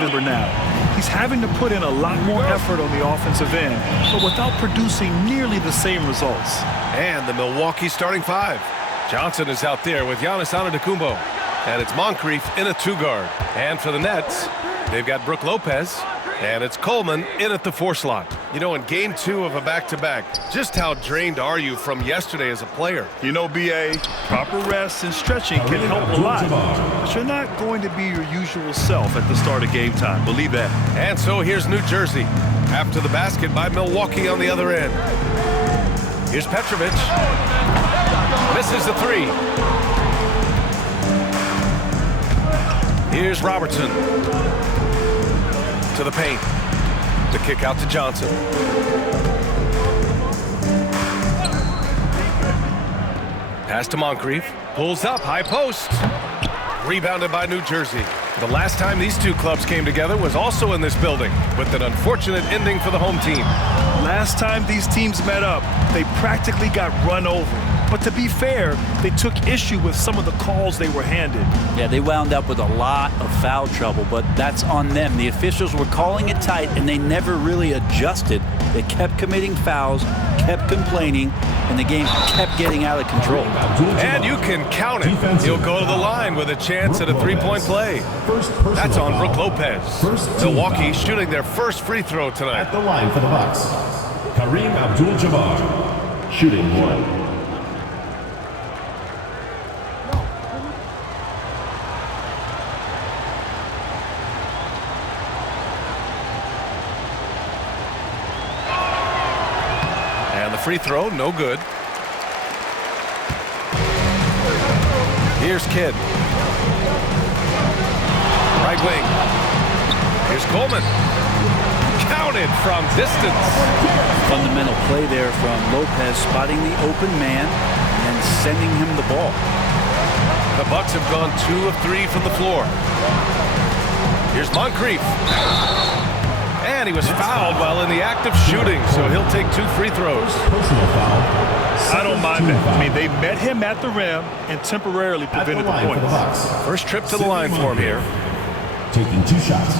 his now. He's having to put in a lot more effort on the offensive end, but without producing nearly the same results. And the Milwaukee starting five. Johnson is out there with Giannis Antetokounmpo. And it's Moncrief in a two-guard. And for the Nets, they've got Brook Lopez. And it's Coleman in at the 4 slot. You know, in game 2 of a back-to-back, just how drained are you from yesterday as a player? You know, B.A., proper rest and stretching can help a lot. But you're not going to be your usual self at the start of game time. Believe that. And so here's New Jersey. After the basket by Milwaukee on the other end. Here's Petrovic. Misses the 3. Here's Robertson. To the paint. The kick out to Johnson. Pass to Moncrief. Pulls up, high post. Rebounded by New Jersey. The last time these two clubs came together was also in this building, with an unfortunate ending for the home team. Last time these teams met up, they practically got run over. But to be fair, they took issue with some of the calls they were handed. Yeah, they wound up with a lot of foul trouble, but that's on them. The officials were calling it tight, and they never really adjusted. They kept committing fouls, kept complaining, and the game kept getting out of control. And you can count it. He'll go to the line with a chance at a three-point play. That's on Brook Lopez. Milwaukee shooting their first free throw tonight. At the line for the Bucks, Kareem Abdul-Jabbar, shooting 1. Free throw, no good. Here's Kidd. Right wing. Here's Coleman. Counted from distance. Fundamental play there from Lopez, spotting the open man and sending him the ball. The Bucks have gone 2 of 3 from the floor. Here's Moncrief. And he was fouled while in the act of shooting, so he'll take 2 free throws. Personal foul. I don't mind that. I mean, they met him at the rim and temporarily prevented the points. First trip to the line for him here. Taking 2 shots.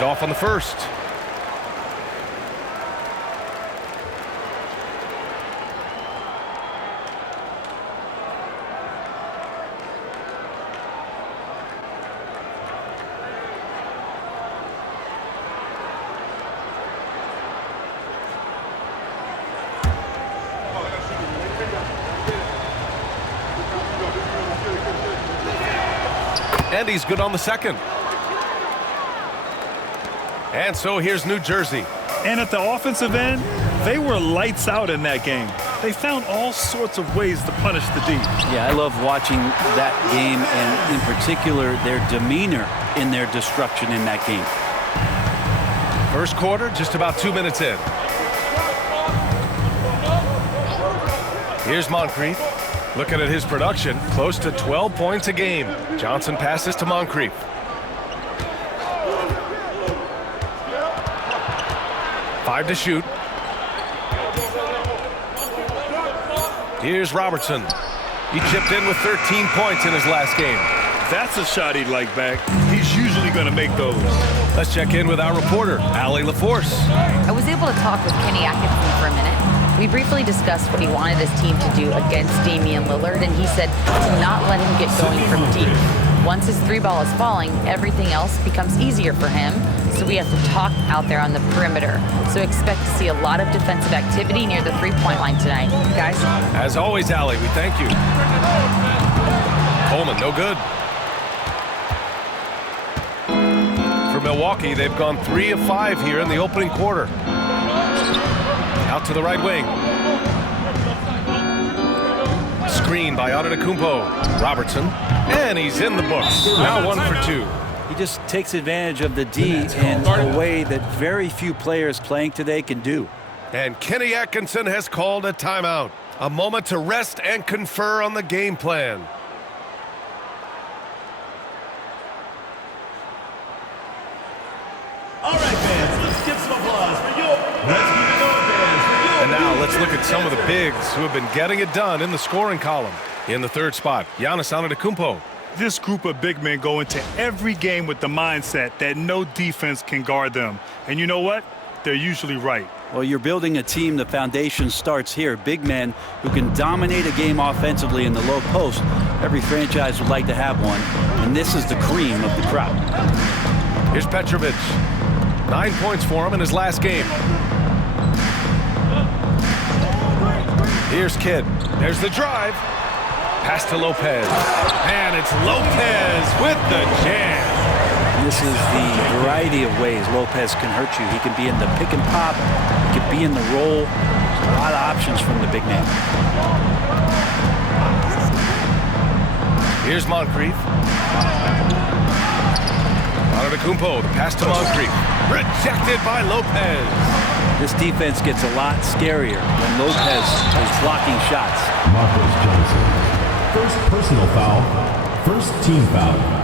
Off on the first. And he's good on the second. And so here's New Jersey. And at the offensive end, they were lights out in that game. They found all sorts of ways to punish the D. Yeah, I love watching that game, and in particular, their demeanor in their destruction in that game. First quarter, just about 2 minutes in. Here's Moncrief. Looking at his production, close to 12 points a game. Johnson passes to Moncrief. Five to shoot. Here's Robertson. He chipped in with 13 points in his last game. That's a shot he'd like back. He's usually going to make those. Let's check in with our reporter, Allie LaForce. I was able to talk with Kenny Atkinson for a minute. We briefly discussed what he wanted his team to do against Damian Lillard, and he said to not let him get going from deep. Once his 3-ball is falling, everything else becomes easier for him, so we have to talk out there on the perimeter. So expect to see a lot of defensive activity near the 3-point line tonight. Guys? As always, Allie, we thank you. Coleman, no good. For Milwaukee, they've gone 3 of 5 here in the opening quarter. Out to the right wing. Screen by Antetokounmpo. Robertson. And he's in the books. Now 1 for 2. He just takes advantage of the D in a way that very few players playing today can do. And Kenny Atkinson has called a timeout. A moment to rest and confer on the game plan. All right, fans, let's give some applause for you. Let's keep it going, fans, for you. And now let's look at some of the bigs who have been getting it done in the scoring column. In the third spot, Giannis Antetokounmpo. This group of big men go into every game with the mindset that no defense can guard them. And you know what? They're usually right. Well, you're building a team. The foundation starts here. Big men who can dominate a game offensively in the low post. Every franchise would like to have one, and this is the cream of the crop. Here's Petrovic. 9 points for him in his last game. Here's Kidd. There's the drive. Pass to Lopez. And it's Lopez with the jam. This is the variety of ways Lopez can hurt you. He can be in the pick and pop. He can be in the roll. There's a lot of options from the big man. Here's Moncrief. Antetokounmpo, the pass to Moncrief. Rejected by Lopez. This defense gets a lot scarier when Lopez is blocking shots. Marcus Johnson. First personal foul. First team foul.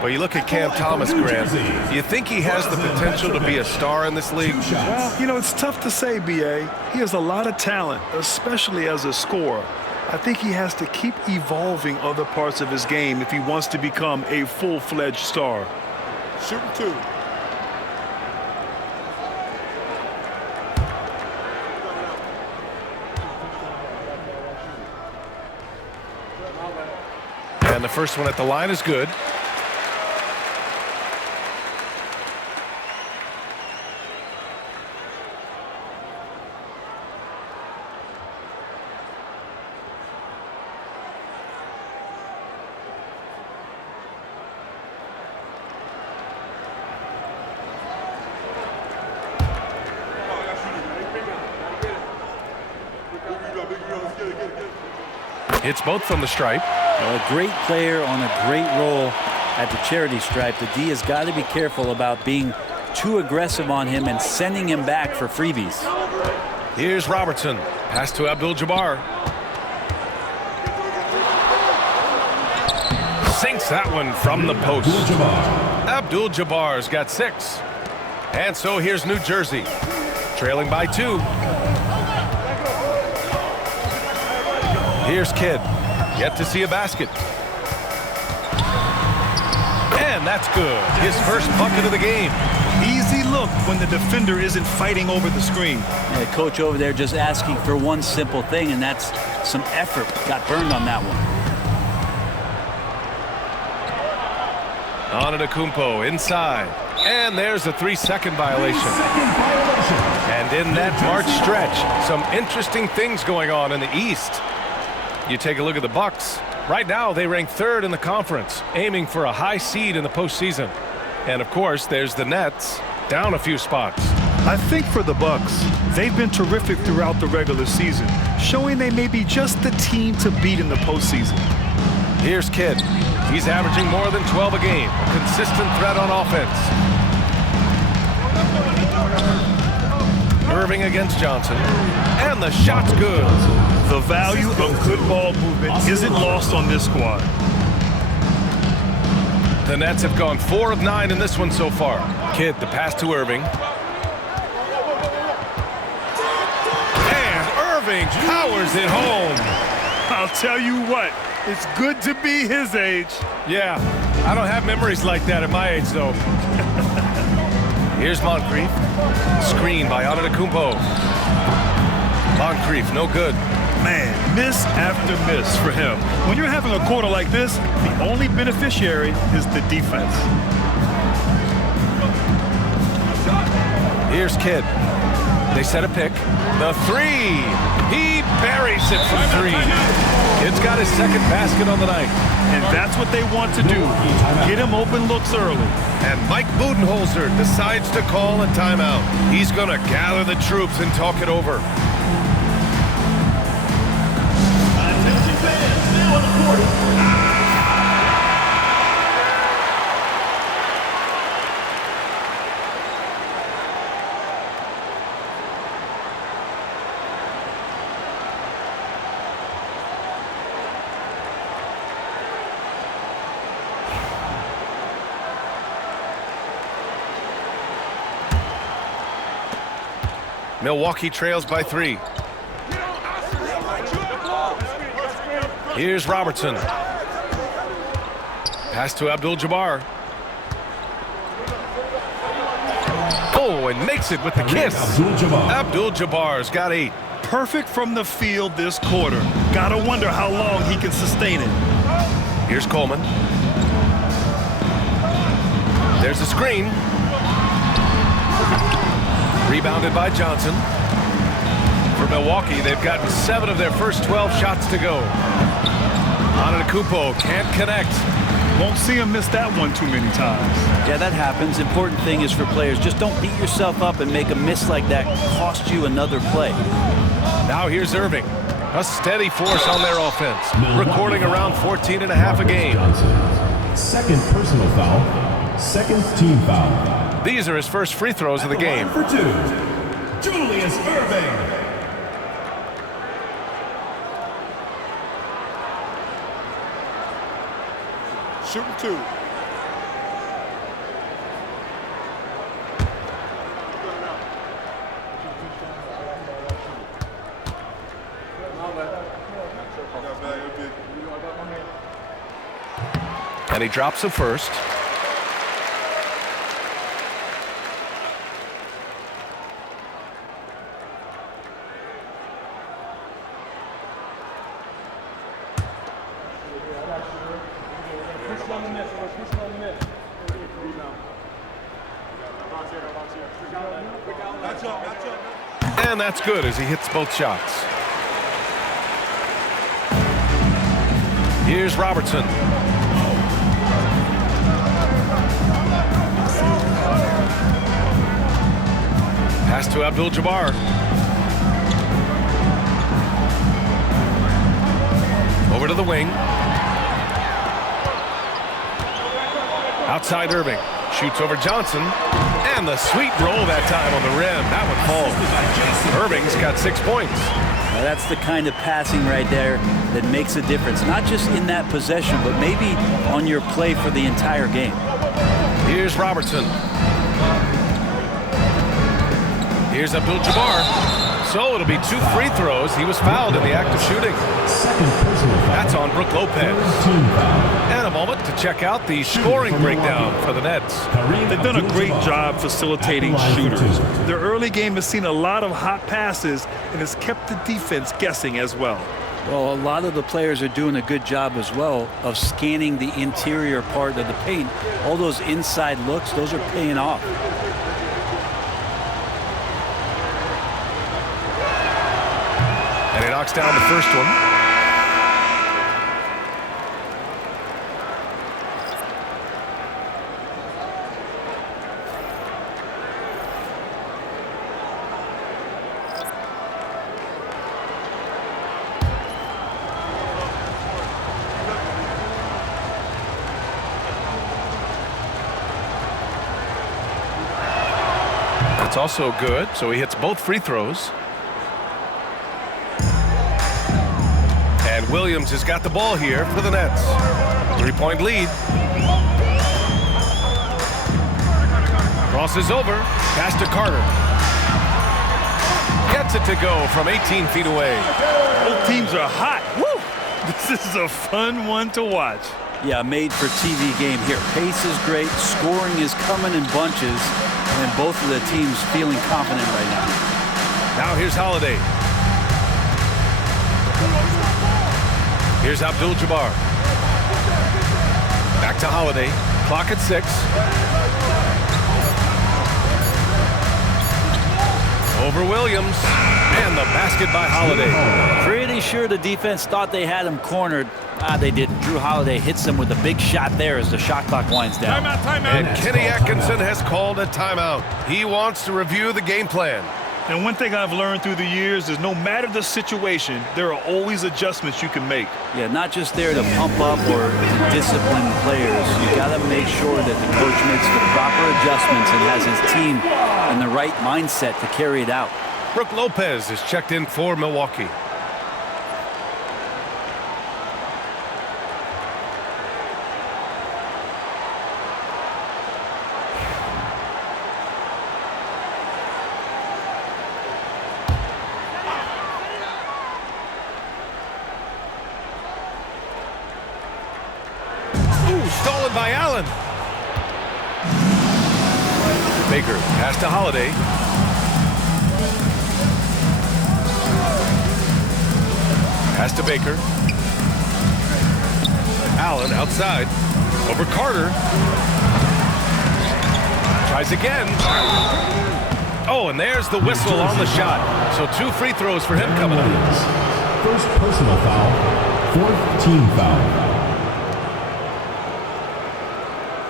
Well, you look at Cam Thomas, Grant. Do you think he has the potential to be a star in this league? Well, you know, it's tough to say, B.A. He has a lot of talent, especially as a scorer. I think he has to keep evolving other parts of his game if he wants to become a full-fledged star. Shooting two. And the first one at the line is good. Hits both from the stripe. Well, a great player on a great roll at the charity stripe. The D has got to be careful about being too aggressive on him and sending him back for freebies. Here's Robertson. Pass to Abdul-Jabbar. Sinks that one from the post. Abdul-Jabbar's got 6. And so here's New Jersey. Trailing by 2. Here's Kidd. Yet to see a basket. And that's good. His first bucket of the game. Easy look when the defender isn't fighting over the screen. The coach over there just asking for one simple thing, and that's some effort. Got burned on that one. Antetokounmpo inside. And there's a 3-second violation. And in that March stretch, some interesting things going on in the East. You take a look at the Bucks. Right now, they rank 3rd in the conference, aiming for a high seed in the postseason. And, of course, there's the Nets, down a few spots. I think for the Bucks, they've been terrific throughout the regular season, showing they may be just the team to beat in the postseason. Here's Kidd. He's averaging more than 12 a game, a consistent threat on offense. Irving against Johnson. And the shot's good. The value of good ball movement isn't lost on this squad. The Nets have gone 4 of 9 in this one so far. Kidd, the pass to Irving. And Irving powers it home. I'll tell you what, it's good to be his age. Yeah, I don't have memories like that at my age, though. Here's Moncrief. Screen by Antetokounmpo. Moncrief, no good. Man, miss after miss for him. When you're having a quarter like this, the only beneficiary is the defense. Here's Kidd. They set a pick. The 3. He buries it from 3. Kidd's got his second basket on the night. And that's what they want to do. Get him open looks early. And Mike Budenholzer decides to call a timeout. He's going to gather the troops and talk it over. Attention fans, now on the court. Milwaukee trails by 3. Here's Robertson. Pass to Abdul-Jabbar. Oh, and makes it with the kiss. Abdul-Jabbar's got 8. Perfect from the field this quarter. Gotta wonder how long he can sustain it. Here's Coleman. There's a screen. Rebounded by Johnson. For Milwaukee, they've gotten 7 of their first 12 shots to go. Antetokounmpo can't connect. Won't see him miss that one too many times. Yeah, that happens. Important thing is for players, just don't beat yourself up and make a miss like that cost you another play. Now here's Irving. A steady force on their offense. Recording around 14 and a half a game. Second personal foul. Second team foul. These are his first free throws of the game. For 2, Julius Irving. Shooting 2. And he drops the first. And that's good as he hits both shots. Here's Robertson. Pass to Abdul-Jabbar. Over to the wing. Outside Irving. Shoots over Johnson. And the sweet roll that time on the rim. That one falls. Irving's got 6 points. Now that's the kind of passing right there that makes a difference. Not just in that possession, but maybe on your play for the entire game. Here's Robertson. Here's Abdul-Jabbar. So it'll be 2 free throws. He was fouled in the act of shooting. Second personal foul. That's on Brook Lopez. Team foul. And a moment to check out the scoring breakdown for the Nets. They've done a great job facilitating shooters. Their early game has seen a lot of hot passes and has kept the defense guessing as well. Well, a lot of the players are doing a good job as well of scanning the interior part of the paint. All those inside looks, those are paying off. And he knocks down the first one. That's also good, so he hits both free throws. And Williams has got the ball here for the Nets. 3-point lead. Crosses over. Pass to Carter. Gets it to go from 18 feet away. Both teams are hot. Woo! This is a fun one to watch. Yeah, made for TV game here. Pace is great. Scoring is coming in bunches. And both of the teams feeling confident right now. Now here's Holiday. Here's Abdul-Jabbar. Back to Holiday. Clock at 6. Over Williams. And the basket by Holiday. Pretty sure the defense thought they had him cornered. They didn't. Drew Holiday hits them with a big shot there as the shot clock winds down. Timeout. And Kenny Atkinson has called a timeout. He wants to review the game plan. And one thing I've learned through the years is no matter the situation, there are always adjustments you can make. Yeah, not just there to pump up or to discipline players. You got to make sure that the coach makes the proper adjustments and has his team in the right mindset to carry it out. Brook Lopez is checked in for Milwaukee. stolen by Allen. Baker pass to Holiday. Pass to Baker. Allen outside. Over Carter. Tries again. Oh, and there's the whistle on the shot. So 2 free throws for him coming up. First personal foul, 4th team foul.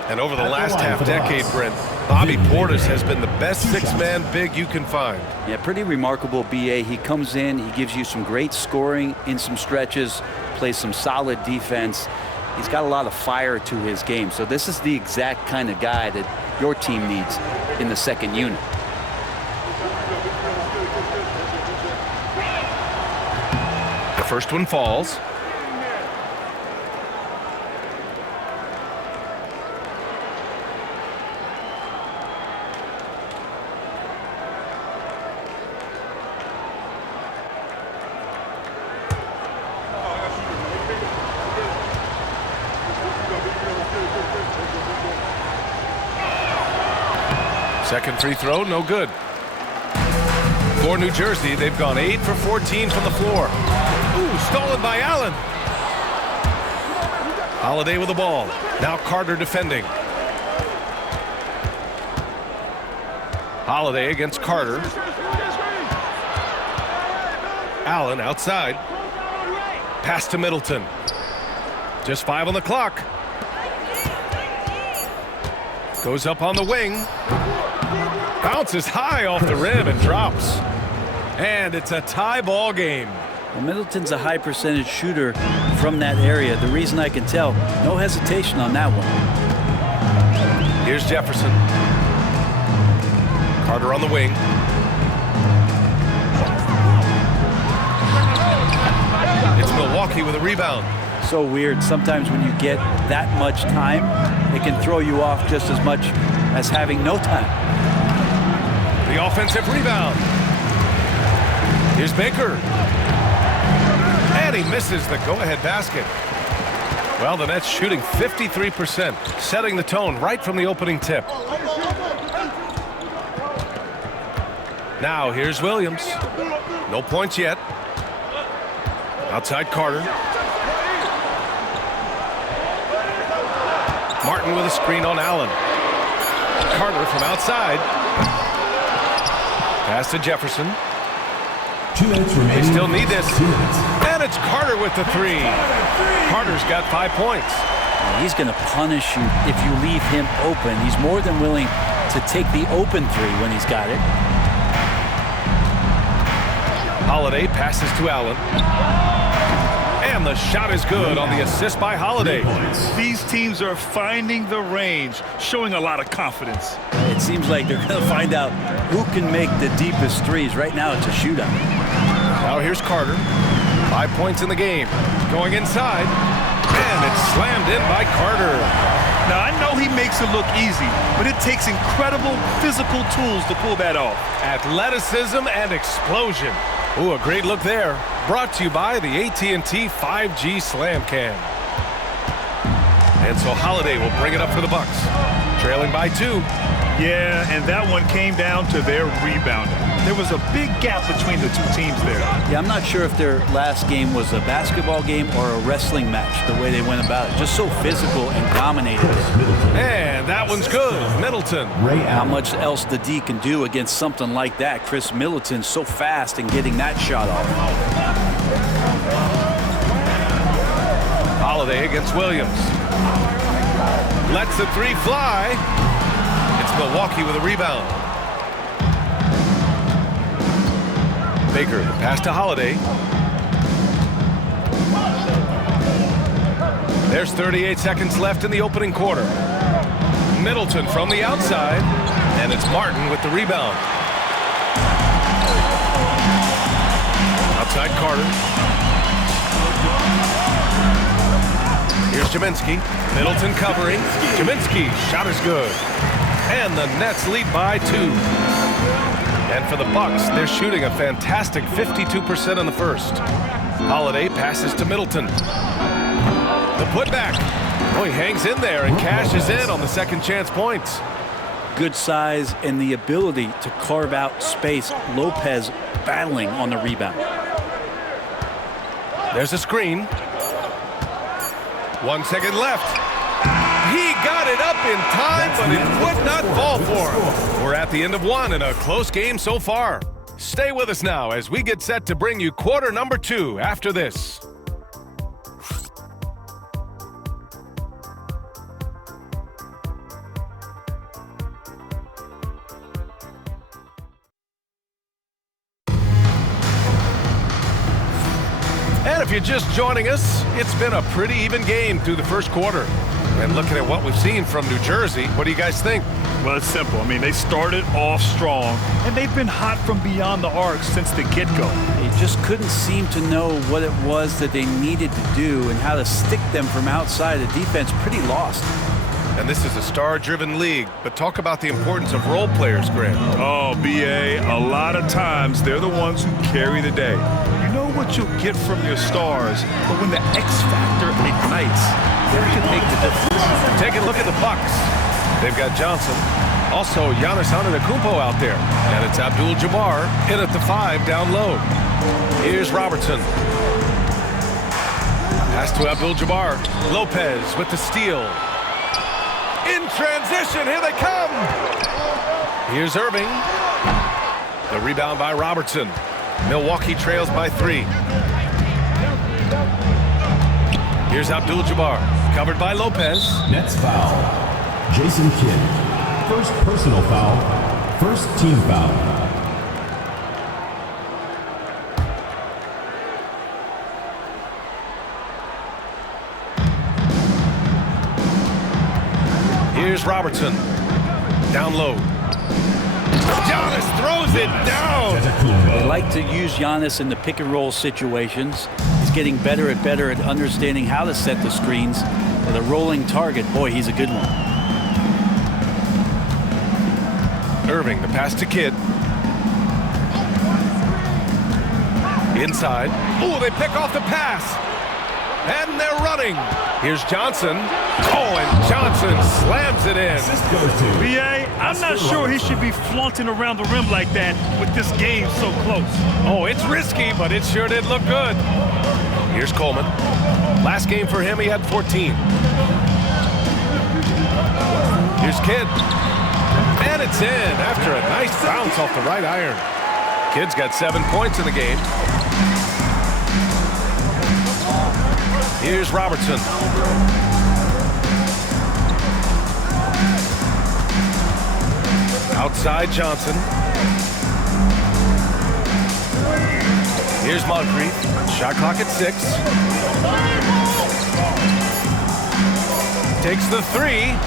And over the last half-decade, Brent, Bobby Portis has been the best 6-man big you can find. Yeah, pretty remarkable, B.A. He comes in, he gives you some great scoring in some stretches, plays some solid defense. He's got a lot of fire to his game. So this is the exact kind of guy that your team needs in the second unit. The first one falls. Second free throw, no good. For New Jersey, they've gone 8 for 14 from the floor. Ooh, stolen by Allen. Holiday with the ball. Now Carter defending. Holiday against Carter. Allen outside. Pass to Middleton. Just 5 on the clock. Goes up on the wing. Bounces high off the rim and drops. And it's a tie ball game. Well, Middleton's a high percentage shooter from that area. The reason I can tell, no hesitation on that one. Here's Jefferson. Carter on the wing. It's Milwaukee with a rebound. So weird. Sometimes when you get that much time, it can throw you off just as much as having no time. The offensive rebound. Here's Baker. And he misses the go-ahead basket. Well, the Nets shooting 53%, setting the tone right from the opening tip. Now here's Williams. No points yet. Outside Carter. Martin with a screen on Allen. Carter from outside. Pass to Jefferson. 2 minutes remaining. They still need this. 2 minutes. And it's Carter with the 3. Carter's got 5 points. He's going to punish you if you leave him open. He's more than willing to take the open 3 when he's got it. Holiday passes to Allen. And the shot is good on the assist by Holiday. These teams are finding the range, showing a lot of confidence. It seems like they're going to find out who can make the deepest threes. Right now, it's a shootout. Now here's Carter. 5 points in the game. Going inside. And it's slammed in by Carter. Now, I know he makes it look easy, but it takes incredible physical tools to pull that off. Athleticism and explosion. Ooh, a great look there. Brought to you by the AT&T 5G Slam Cam. And so Holiday will bring it up for the Bucks. Trailing by 2. Yeah, and that one came down to their rebounding. There was a big gap between the two teams there. Yeah, I'm not sure if their last game was a basketball game or a wrestling match, the way they went about it. Just so physical and dominated. And that one's good. Middleton. How much else the D can do against something like that? Chris Middleton so fast in getting that shot off. Holiday against Williams. Lets the 3 fly. It's Milwaukee with a rebound. Baker, the pass to Holiday. There's 38 seconds left in the opening quarter. Middleton from the outside, and it's Martin with the rebound. Outside Carter. Here's Jaminski. Middleton covering. Jaminski, shot is good. And the Nets lead by 2. And for the Bucks, they're shooting a fantastic 52% in the first. Holiday passes to Middleton. The putback. Oh, he hangs in there and cashes in on the second chance points. Good size and the ability to carve out space. Lopez battling on the rebound. There's a screen. 1 second left. He got it up in time, but it would not fall for him. We're at the end of one in a close game so far. Stay with us now as we get set to bring you quarter number 2 after this. And if you're just joining us, it's been a pretty even game through the first quarter. And looking at what we've seen from New Jersey, what do you guys think? Well, it's simple. I mean, they started off strong, and they've been hot from beyond the arc since the get-go. They just couldn't seem to know what it was that they needed to do and how to stick them from outside. The defense pretty lost. And this is a star-driven league, but talk about the importance of role players, Grant. Oh, B.A., a lot of times they're the ones who carry the day. You know what you'll get from your stars, but when the X factor ignites, that can make the difference. Take a look at the Bucks. They've got Johnson. Also, Giannis Antetokounmpo out there. And it's Abdul-Jabbar in at the 5 down low. Here's Robertson. Pass to Abdul-Jabbar. Lopez with the steal. In transition, here they come. Here's Irving. The rebound by Robertson. Milwaukee trails by 3. Here's Abdul-Jabbar, covered by Lopez. Nets foul. Jason Kidd. First personal foul. First team foul. Here's Robertson. Down low. Giannis throws it down. They like to use Giannis in the pick-and-roll situations. He's getting better at understanding how to set the screens. With a rolling target, boy, he's a good one. Irving, the pass to Kidd. Inside. Oh, they pick off the pass. And they're running. Here's Johnson. Oh, and Johnson slams it in. B.A., I'm not sure he should be flaunting around the rim like that with this game so close. Oh, it's risky, but it sure did look good. Here's Coleman. Last game for him, he had 14. Here's Kidd. And it's in after a nice bounce off the right iron. Kidd's got 7 points in the game. Here's Robertson. Outside Johnson. Here's Moncrief. Shot clock at 6. Takes the 3.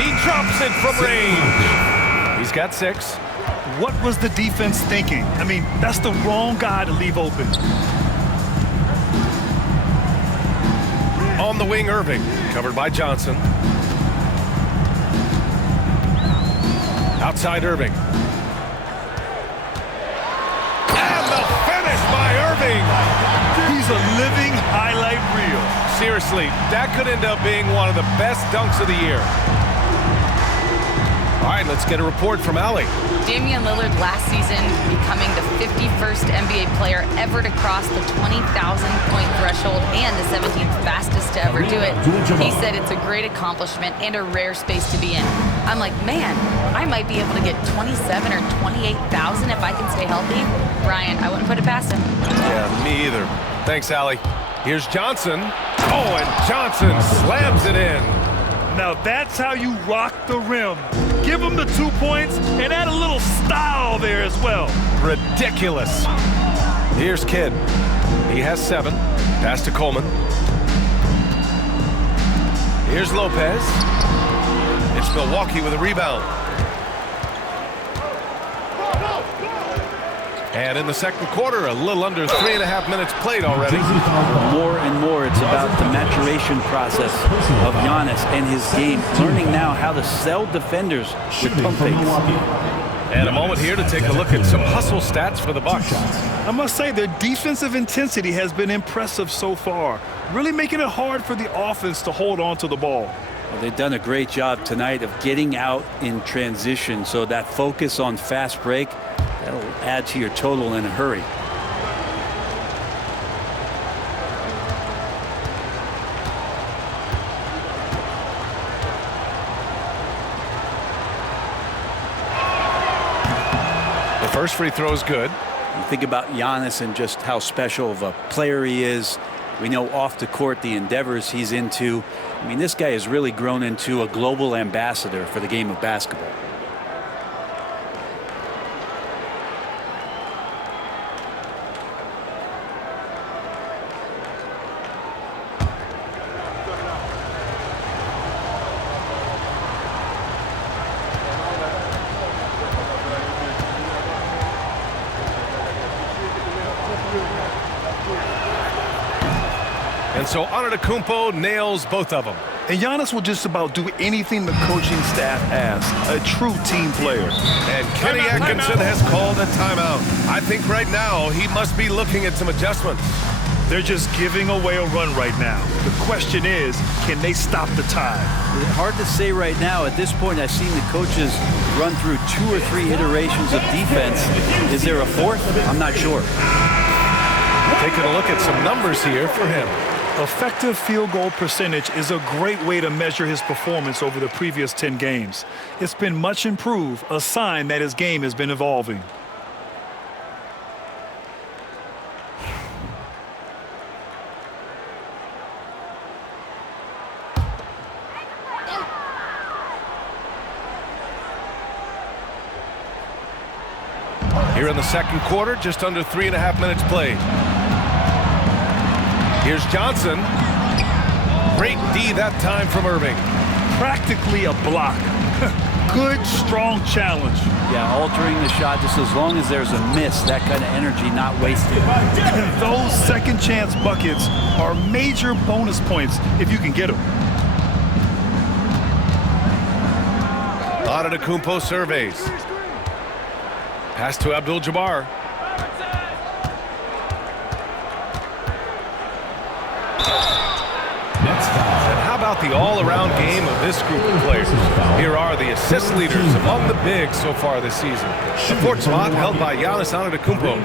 He drops it from range. He's got 6. What was the defense thinking? I mean, that's the wrong guy to leave open. On the wing, Irving, covered by Johnson. Outside Irving. And the finish by Irving. He's a living highlight reel. Seriously, that could end up being one of the best dunks of the year. All right, let's get a report from Allie. Damian Lillard last season becoming the 51st NBA player ever to cross the 20,000-point threshold and the 17th fastest to ever do it. He said it's a great accomplishment and a rare space to be in. I'm like, man, I might be able to get 27 or 28,000 if I can stay healthy. Brian, I wouldn't put it past him. Yeah, me either. Thanks, Allie. Here's Johnson. Oh, and Johnson slams it in. Now that's how you rock the rim. Give him the 2 points and add a little style there as well. Ridiculous. Here's Kidd. He has 7. Pass to Coleman. Here's Lopez. It's Milwaukee with a rebound. And in the second quarter, a little under 3.5 minutes played already. More and more, it's about the maturation process of Giannis and his game. Learning now how to sell defenders with pump fakes. And a moment here to take a look at some hustle stats for the Bucks. I must say their defensive intensity has been impressive so far, really making it hard for the offense to hold on to the ball. Well, they've done a great job tonight of getting out in transition, so that focus on fast break, that'll add to your total in a hurry. First free throw is good. You think about Giannis and just how special of a player he is. We know off the court the endeavors he's into. I mean, this guy has really grown into a global ambassador for the game of basketball. And so Antetokounmpo nails both of them. And Giannis will just about do anything the coaching staff asks. A true team player. And Kenny Atkinson has called a timeout. I think right now he must be looking at some adjustments. They're just giving away a run right now. The question is, can they stop the tide? Hard to say right now. At this point, I've seen the coaches run through 2 or 3 iterations of defense. Is there a fourth? I'm not sure. Taking a look at some numbers here for him. Effective field goal percentage is a great way to measure his performance over the previous 10 games. It's been much improved, a sign that his game has been evolving. Here in the second quarter, just under 3.5 minutes played. Here's Johnson. Great D that time from Irving. Practically a block. Good, strong challenge. Yeah, altering the shot just as long as there's a miss, that kind of energy not wasted. Those second chance buckets are major bonus points if you can get them. Antetokounmpo surveys. Pass to Abdul-Jabbar. And how about the all-around game of this group of players? Here are the assist leaders among the bigs so far this season. The fourth spot held by Giannis Antetokounmpo.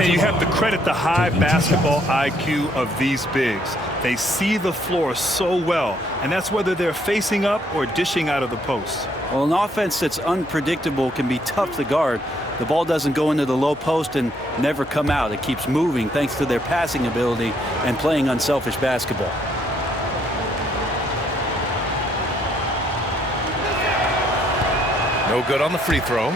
And you have to credit the high basketball IQ of these bigs. They see the floor so well, and that's whether they're facing up or dishing out of the post. Well, an offense that's unpredictable can be tough to guard. The ball doesn't go into the low post and never come out. It keeps moving thanks to their passing ability and playing unselfish basketball. No good on the free throw.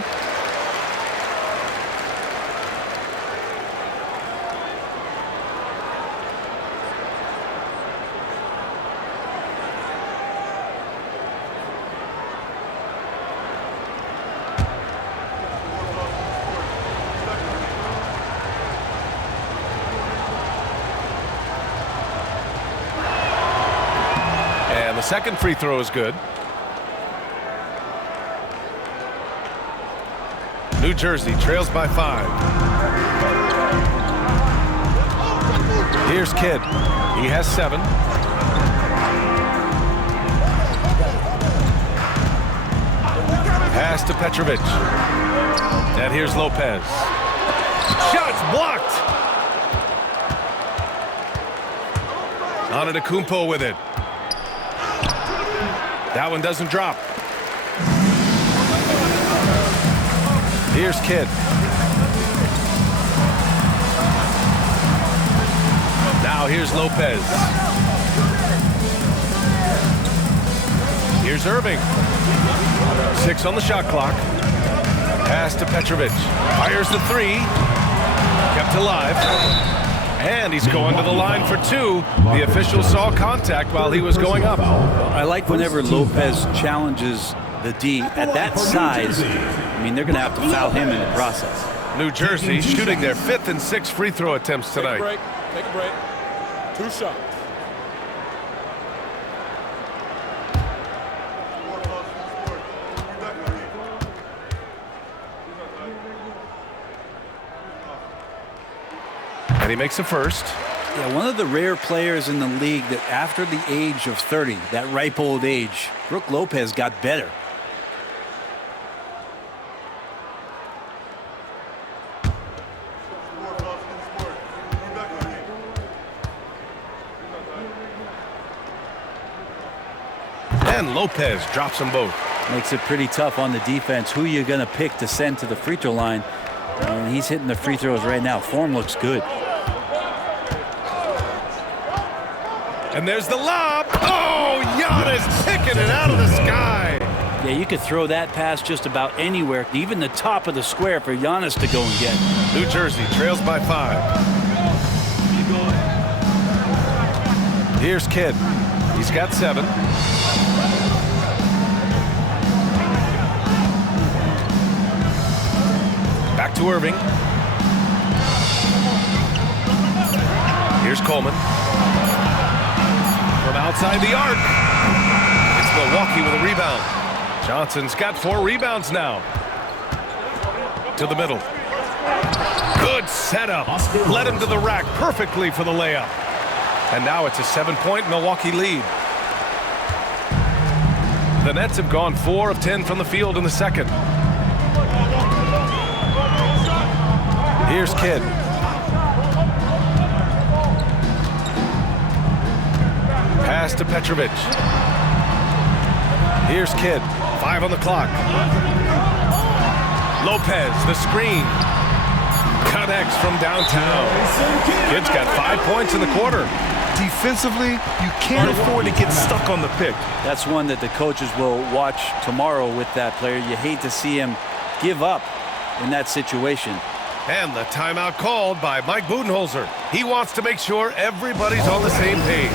And the second free throw is good. New Jersey trails by 5. Here's Kidd. He has 7. Pass to Petrovic. And here's Lopez. Shots blocked. Antetokounmpo with it. That one doesn't drop. Here's Kidd. Now here's Lopez. Here's Irving. 6 on the shot clock. Pass to Petrovic. Fires the 3. Kept alive. And he's going to the line for 2. The official saw contact while he was going up. I like whenever Lopez challenges the D at that size. I mean, they're going to have to foul him in the process. New Jersey shooting their 5th and 6th free throw attempts tonight. Take a break. 2 shots. he makes a first. Yeah, one of the rare players in the league that after the age of 30, that ripe old age, Brook Lopez got better. And Lopez drops them both. Makes it pretty tough on the defense. Who you're going to pick to send to the free throw line. And he's hitting the free throws right now. Form looks good. And there's the lob. Oh, Giannis picking it out of the sky. Yeah, you could throw that pass just about anywhere, even the top of the square for Giannis to go and get. New Jersey trails by 5. Here's Kidd. He's got 7. Back to Irving. Here's Coleman. From outside the arc. It's Milwaukee with a rebound. Johnson's got 4 rebounds now. To the middle. Good setup. Led him to the rack perfectly for the layup. And now it's a 7-point Milwaukee lead. The Nets have gone 4 of 10 from the field in the second. Here's Kidd. Pass to Petrovic. Here's Kidd. 5 on the clock. Lopez, the screen. Connects from downtown. Kidd's got 5 points in the quarter. Defensively, you can't afford to get stuck on the pick. That's one that the coaches will watch tomorrow with that player. You hate to see him give up in that situation. And the timeout called by Mike Budenholzer. He wants to make sure everybody's on the same page.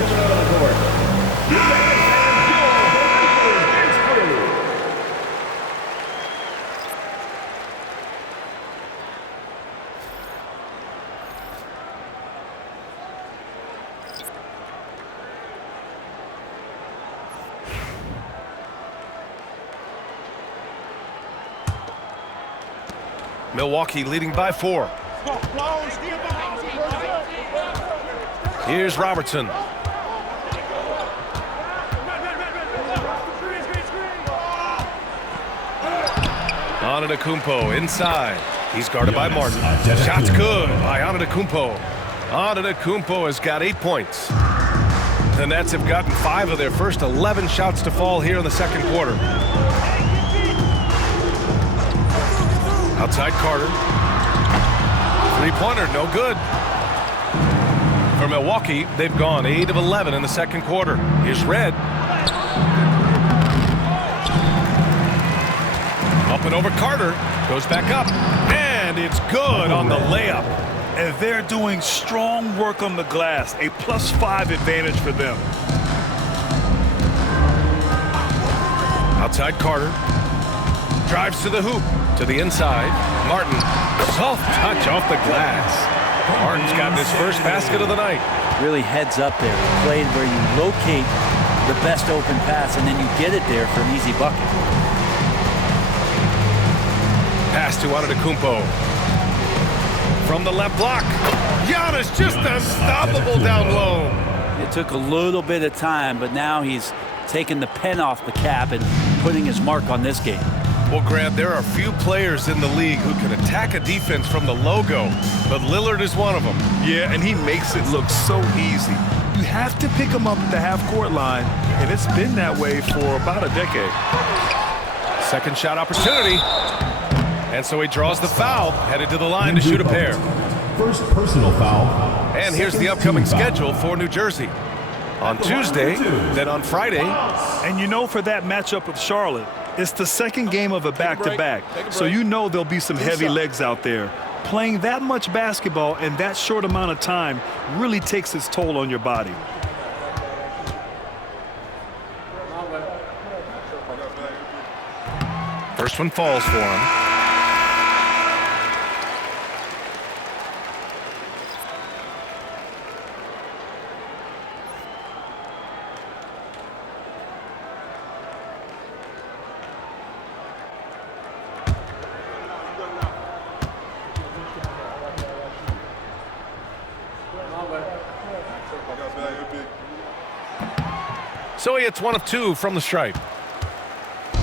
Milwaukee leading by 4. Here's Robertson. Antetokounmpo inside. He's guarded by Martin. Shot's good by Antetokounmpo. Antetokounmpo has got 8 points. The Nets have gotten 5 of their first 11 shots to fall here in the second quarter. Outside Carter. Three-pointer, no good. For Milwaukee, they've gone 8 of 11 in the second quarter. Here's Red. Up and over Carter. Goes back up. And it's good on the layup. And they're doing strong work on the glass. A +5 advantage for them. Outside Carter. Drives to the hoop. To the inside. Martin. Soft touch off the glass. Martin's got his first basket of the night. Really heads up there. Played where you locate the best open pass and then you get it there for an easy bucket. Pass to Antetokounmpo. From the left block. Giannis just unstoppable down low. It took a little bit of time, but now he's taking the pen off the cap and putting his mark on this game. Well, Grant, there are few players in the league who can attack a defense from the logo, but Lillard is one of them. Yeah, and he makes it look so easy. You have to pick him up at the half-court line, and it's been that way for about a decade. Second shot opportunity. And so he draws the foul, headed to the line to shoot a pair. First personal foul. And here's the upcoming schedule for New Jersey. On Tuesday, then on Friday. And you know, for that matchup with Charlotte, it's the second game of a back-to-back, so you know there'll be some heavy legs out there. Playing that much basketball in that short amount of time really takes its toll on your body. First one falls for him. So he hits 1 of 2 from the stripe.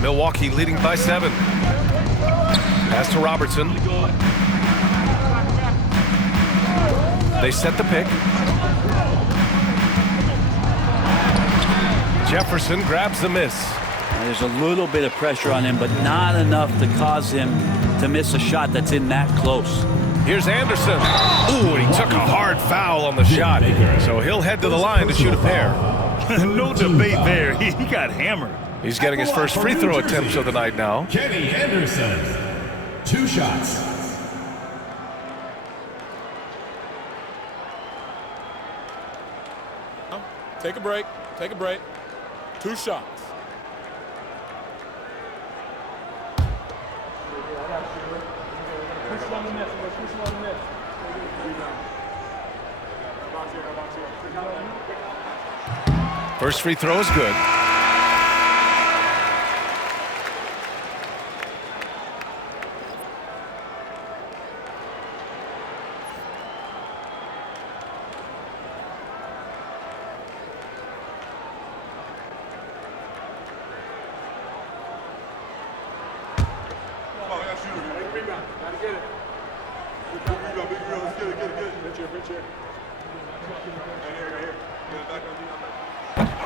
Milwaukee leading by 7. Pass to Robertson. They set the pick. Jefferson grabs the miss. There's a little bit of pressure on him, but not enough to cause him to miss a shot that's in that close. Here's Anderson. Ooh, and he took a hard foul on the shot. So he'll head to the line to shoot a pair. No debate there. He got hammered. He's getting his first free throw attempts of the night now. Kenny Anderson. 2 shots. Take a break. Take a break. 2 shots. First free throw is good.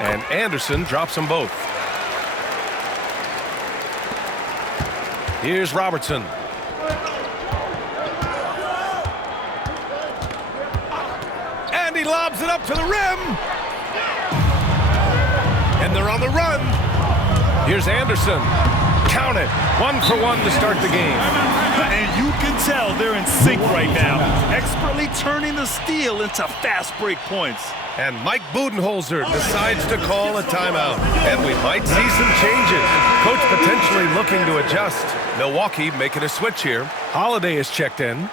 And Anderson drops them both. Here's Robertson. And he lobs it up to the rim. And they're on the run. Here's Anderson. Count it. 1 for 1 to start the game. And you can tell they're in sync right now, expertly turning the steal into fast break points. And Mike Budenholzer decides to call a timeout. And we might see some changes. Coach potentially looking to adjust. Milwaukee making a switch here. Holiday is checked in.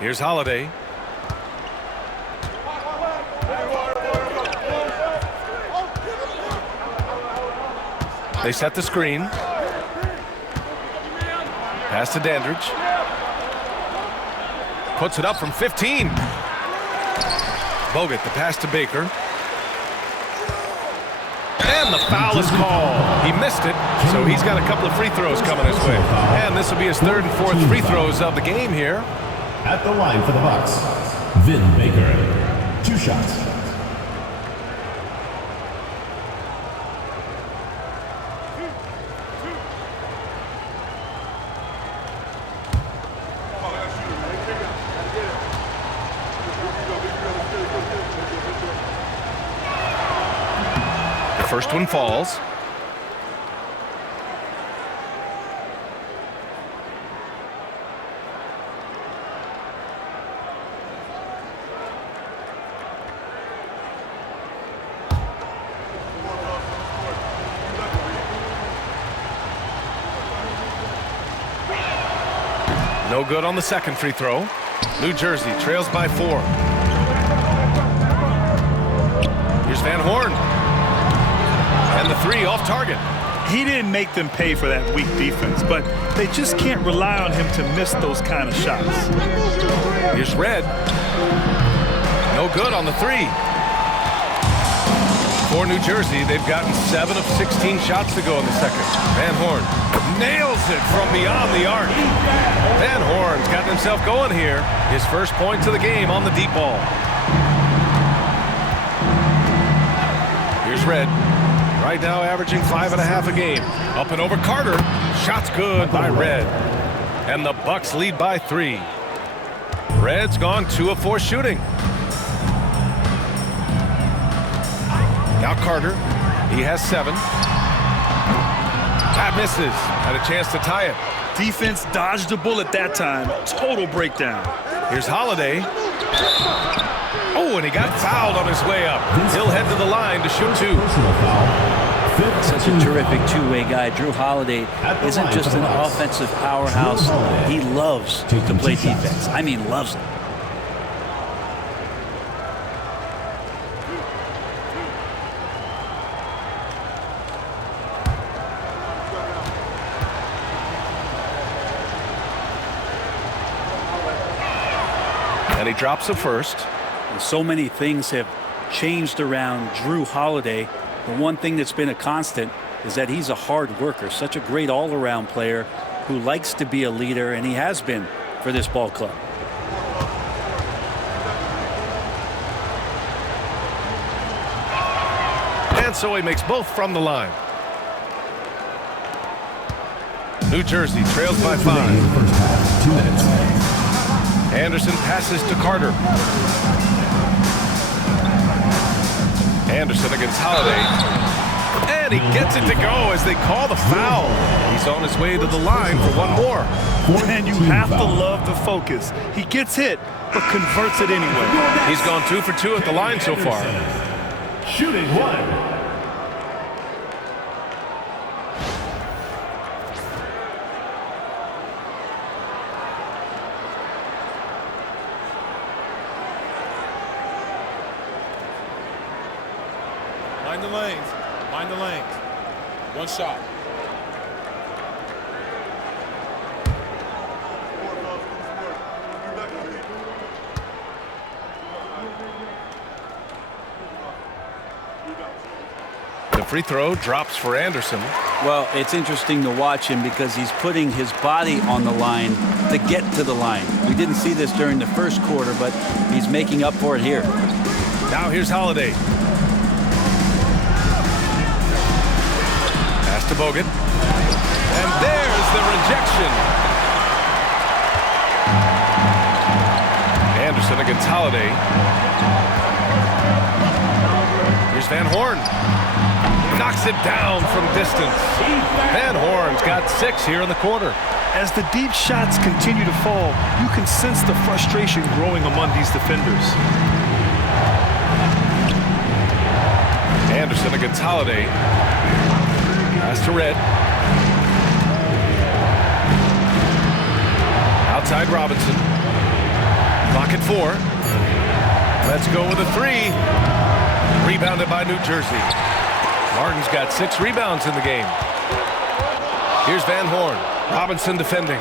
Here's Holiday. They set the screen. Pass to Dandridge. Puts it up from 15. Bogut, the pass to Baker. And the foul is called. He missed it, so he's got a couple of free throws coming his way. And this will be his 3rd and 4th free throws of the game here. At the line for the Bucks, Vin Baker. 2 shots. The first one falls. No good on the second free throw. New Jersey trails by 4. Here's Van Horn. And the 3 off target. He didn't make them pay for that weak defense, but they just can't rely on him to miss those kind of shots. Here's Red. No good on the 3. For New Jersey, they've gotten 7 of 16 shots to go in the second. Van Horn nails it from beyond the arc. Van Horn's gotten himself going here. His first points of the game on the deep ball. Here's Red. Right now averaging 5.5 a game. Up and over Carter. Shot's good by Red. And the Bucks lead by 3. Red's gone 2 of 4 shooting. Now Carter. He has 7. That misses. Had a chance to tie it. Defense dodged a bullet that time. Total breakdown. Here's Holiday. Oh, and he got fouled on his way up. He'll head to the line to shoot 2. Such a terrific two-way guy. Drew Holiday isn't just an offensive powerhouse. He loves to play defense. I mean, loves it. And he drops a first. And so many things have changed around Drew Holiday. The one thing that's been a constant is that he's a hard worker, such a great all-around player who likes to be a leader, and he has been for this ball club. And so he makes both from the line. New Jersey trails by 5. First half, 2 minutes. Anderson passes to Carter. Anderson against Holiday. And he gets it to go as they call the foul. He's on his way to the line for one more. And you have to love the focus. He gets hit, but converts it anyway. He's gone 2 for 2 at the line so far. Shooting 1. Mind the lanes. Mind the lanes. One shot. The free throw drops for Anderson. Well, it's interesting to watch him because he's putting his body on the line to get to the line. We didn't see this during the first quarter, but he's making up for it here. Now here's Holiday. Pass to Bogut. And there's the rejection. Anderson against Holiday. Here's Van Horn. Knocks it down from distance. Van Horn's got 6 here in the quarter. As the deep shots continue to fall, you can sense the frustration growing among these defenders. Anderson against Holiday. Pass to Red. Outside Robinson. Clock at 4. Let's go with a 3. Rebounded by New Jersey. Martin's got 6 rebounds in the game. Here's Van Horn. Robinson defending.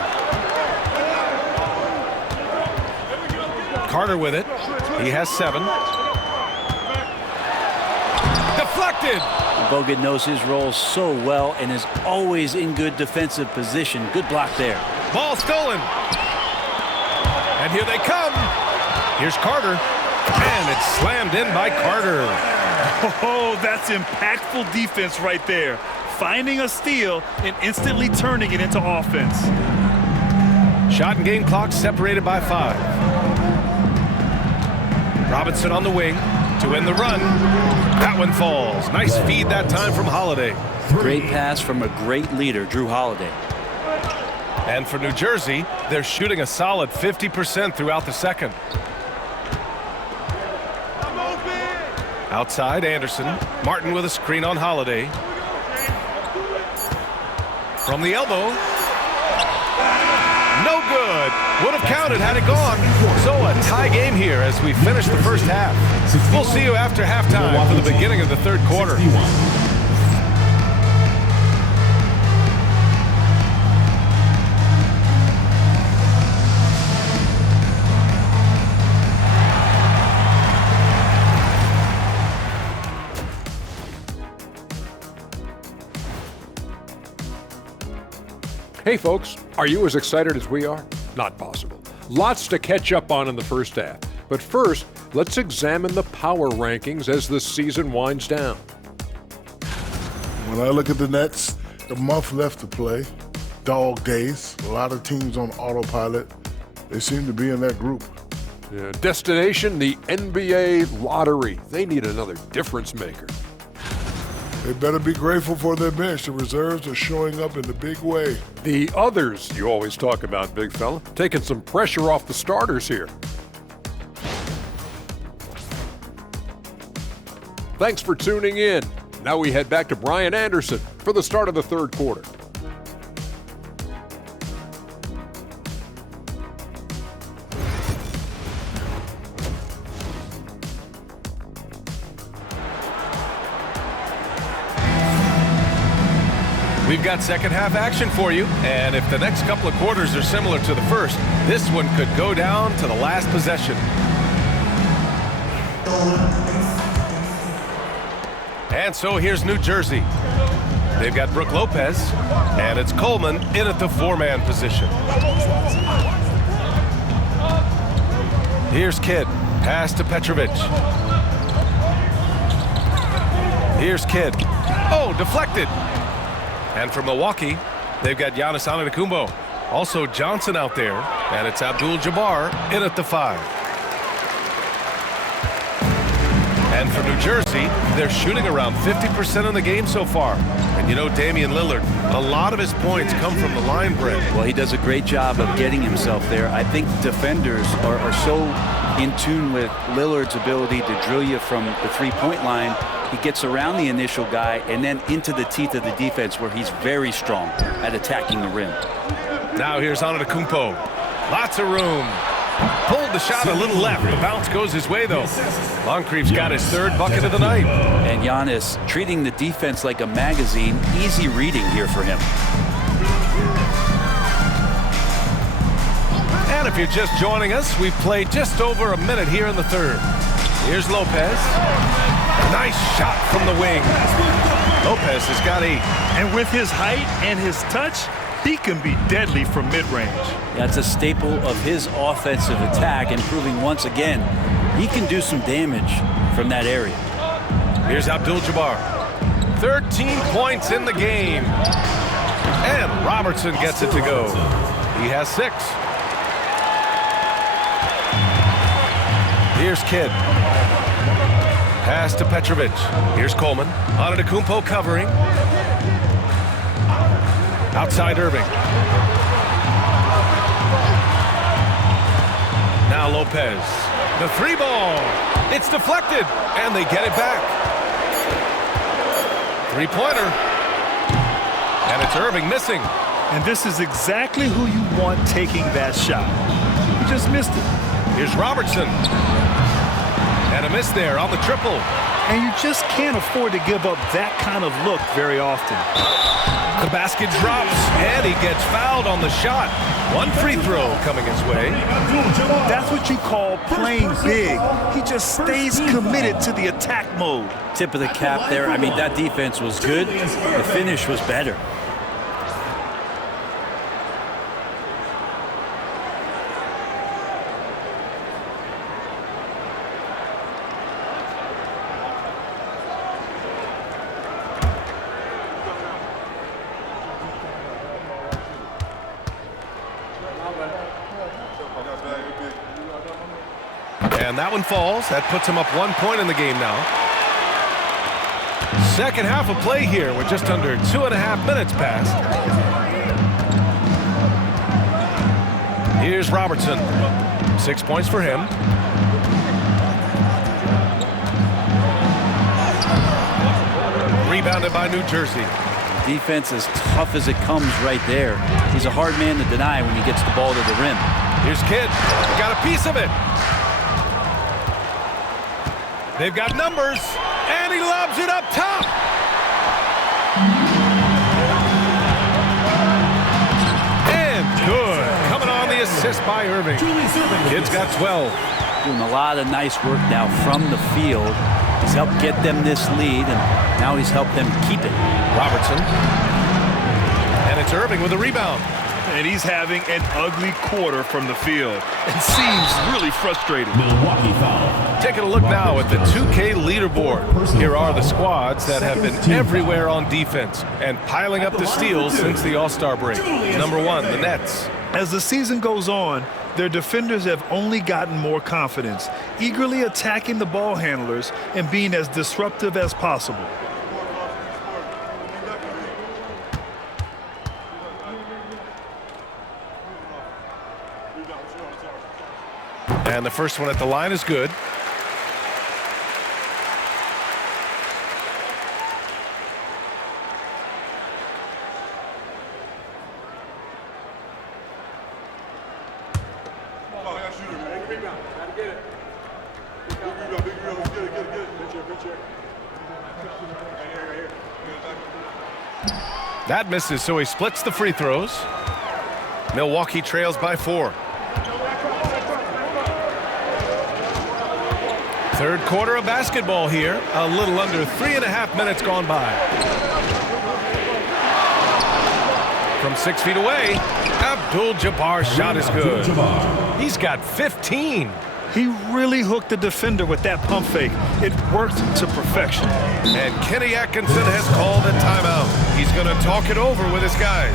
Carter with it. He has 7. Deflected. Bogut knows his role so well and is always in good defensive position. Good block there. Ball stolen. And here they come. Here's Carter. And it's slammed in by Carter. Oh, that's impactful defense right there. Finding a steal and instantly turning it into offense. Shot and game clock separated by 5. Robinson on the wing to end the run. That one falls. Nice feed that time from Holiday. Great pass from a great leader, Drew Holiday. And for New Jersey, they're shooting a solid 50% throughout the second. Outside Anderson. Martin with a screen on Holiday. From the elbow. No good. Would have counted had it gone. So a tie game here as we finish the first half. We'll see you after halftime for the beginning of the third quarter. Hey folks, are you as excited as we are? Not possible. Lots to catch up on in the first half. But first, let's examine the power rankings as the season winds down. When I look at the Nets, a month left to play, dog days, a lot of teams on autopilot. They seem to be in that group. Yeah, destination, the NBA lottery. They need another difference maker. They better be grateful for their bench. The reserves are showing up in the big way. The others you always talk about, big fella. Taking some pressure off the starters here. Thanks for tuning in. Now we head back to Brian Anderson for the start of the third quarter. We've got second half action for you, and if the next couple of quarters are similar to the first, this one could go down to the last possession. And so here's New Jersey. They've got Brook Lopez, and it's Coleman in at the four-man position. Here's Kidd, pass to Petrovic. Here's Kidd. Oh, deflected. And for Milwaukee, they've got Giannis Antetokounmpo. Also Johnson out there, and it's Abdul-Jabbar in at the 5. And for New Jersey, they're shooting around 50% in the game so far. And you know Damian Lillard, a lot of his points come from the line break. Well, he does a great job of getting himself there. I think defenders are so in tune with Lillard's ability to drill you from the three-point line. He gets around the initial guy and then into the teeth of the defense where he's very strong at attacking the rim. Now here's Antetokounmpo. Lots of room. Pulled the shot a little left. The bounce goes his way, though. Moncrief's got his third bucket of the night. And Giannis treating the defense like a magazine. Easy reading here for him. And if you're just joining us, we've played just over a minute here in the third. Here's Lopez. Nice shot from the wing. Lopez has got 8. And with his height and his touch, he can be deadly from mid-range. That's a staple of his offensive attack, and proving once again he can do some damage from that area. Here's Abdul-Jabbar. 13 points in the game. And Robertson gets it to go. He has 6. Here's Kidd. Pass to Petrovic. Here's Coleman. Antetokounmpo covering. Outside Irving. Now Lopez. The 3-ball. It's deflected, and they get it back. 3-pointer. And it's Irving missing. And this is exactly who you want taking that shot. He just missed it. Here's Robertson. And a miss there on the triple. And you just can't afford to give up that kind of look very often. The basket drops, and he gets fouled on the shot. One free throw coming his way. That's what you call playing big. He just stays committed to the attack mode. Tip of the cap there. I mean, that defense was good. The finish was better. And that one falls. That puts him up 1 point in the game now. Second half of play here with just under 2.5 minutes passed. Here's Robertson. 6 points for him. Rebounded by New Jersey. Defense as tough as it comes right there. He's a hard man to deny when he gets the ball to the rim. Here's Kidd. Got a piece of it. They've got numbers, and he lobs it up top. And good. Coming on the assist by Irving. Kidd's got 12. Doing a lot of nice work now from the field. He's helped get them this lead, and now he's helped them keep it. Robertson. And it's Irving with a rebound. And he's having an ugly quarter from the field. It seems really frustrated. Milwaukee foul. Taking a look now at the 2K leaderboard. Here are the squads that have been everywhere on defense and piling up the steals since the All-Star break. Number 1, the Nets. As the season goes on, their defenders have only gotten more confidence, eagerly attacking the ball handlers and being as disruptive as possible. And the first one at the line is good. That misses, so he splits the free throws. Milwaukee trails by 4. Third quarter of basketball here. A little under 3.5 minutes gone by. From 6 feet away, Abdul-Jabbar's shot is good. He's got 15. He really hooked the defender with that pump fake. It worked to perfection. And Kenny Atkinson has called a timeout. He's going to talk it over with his guys.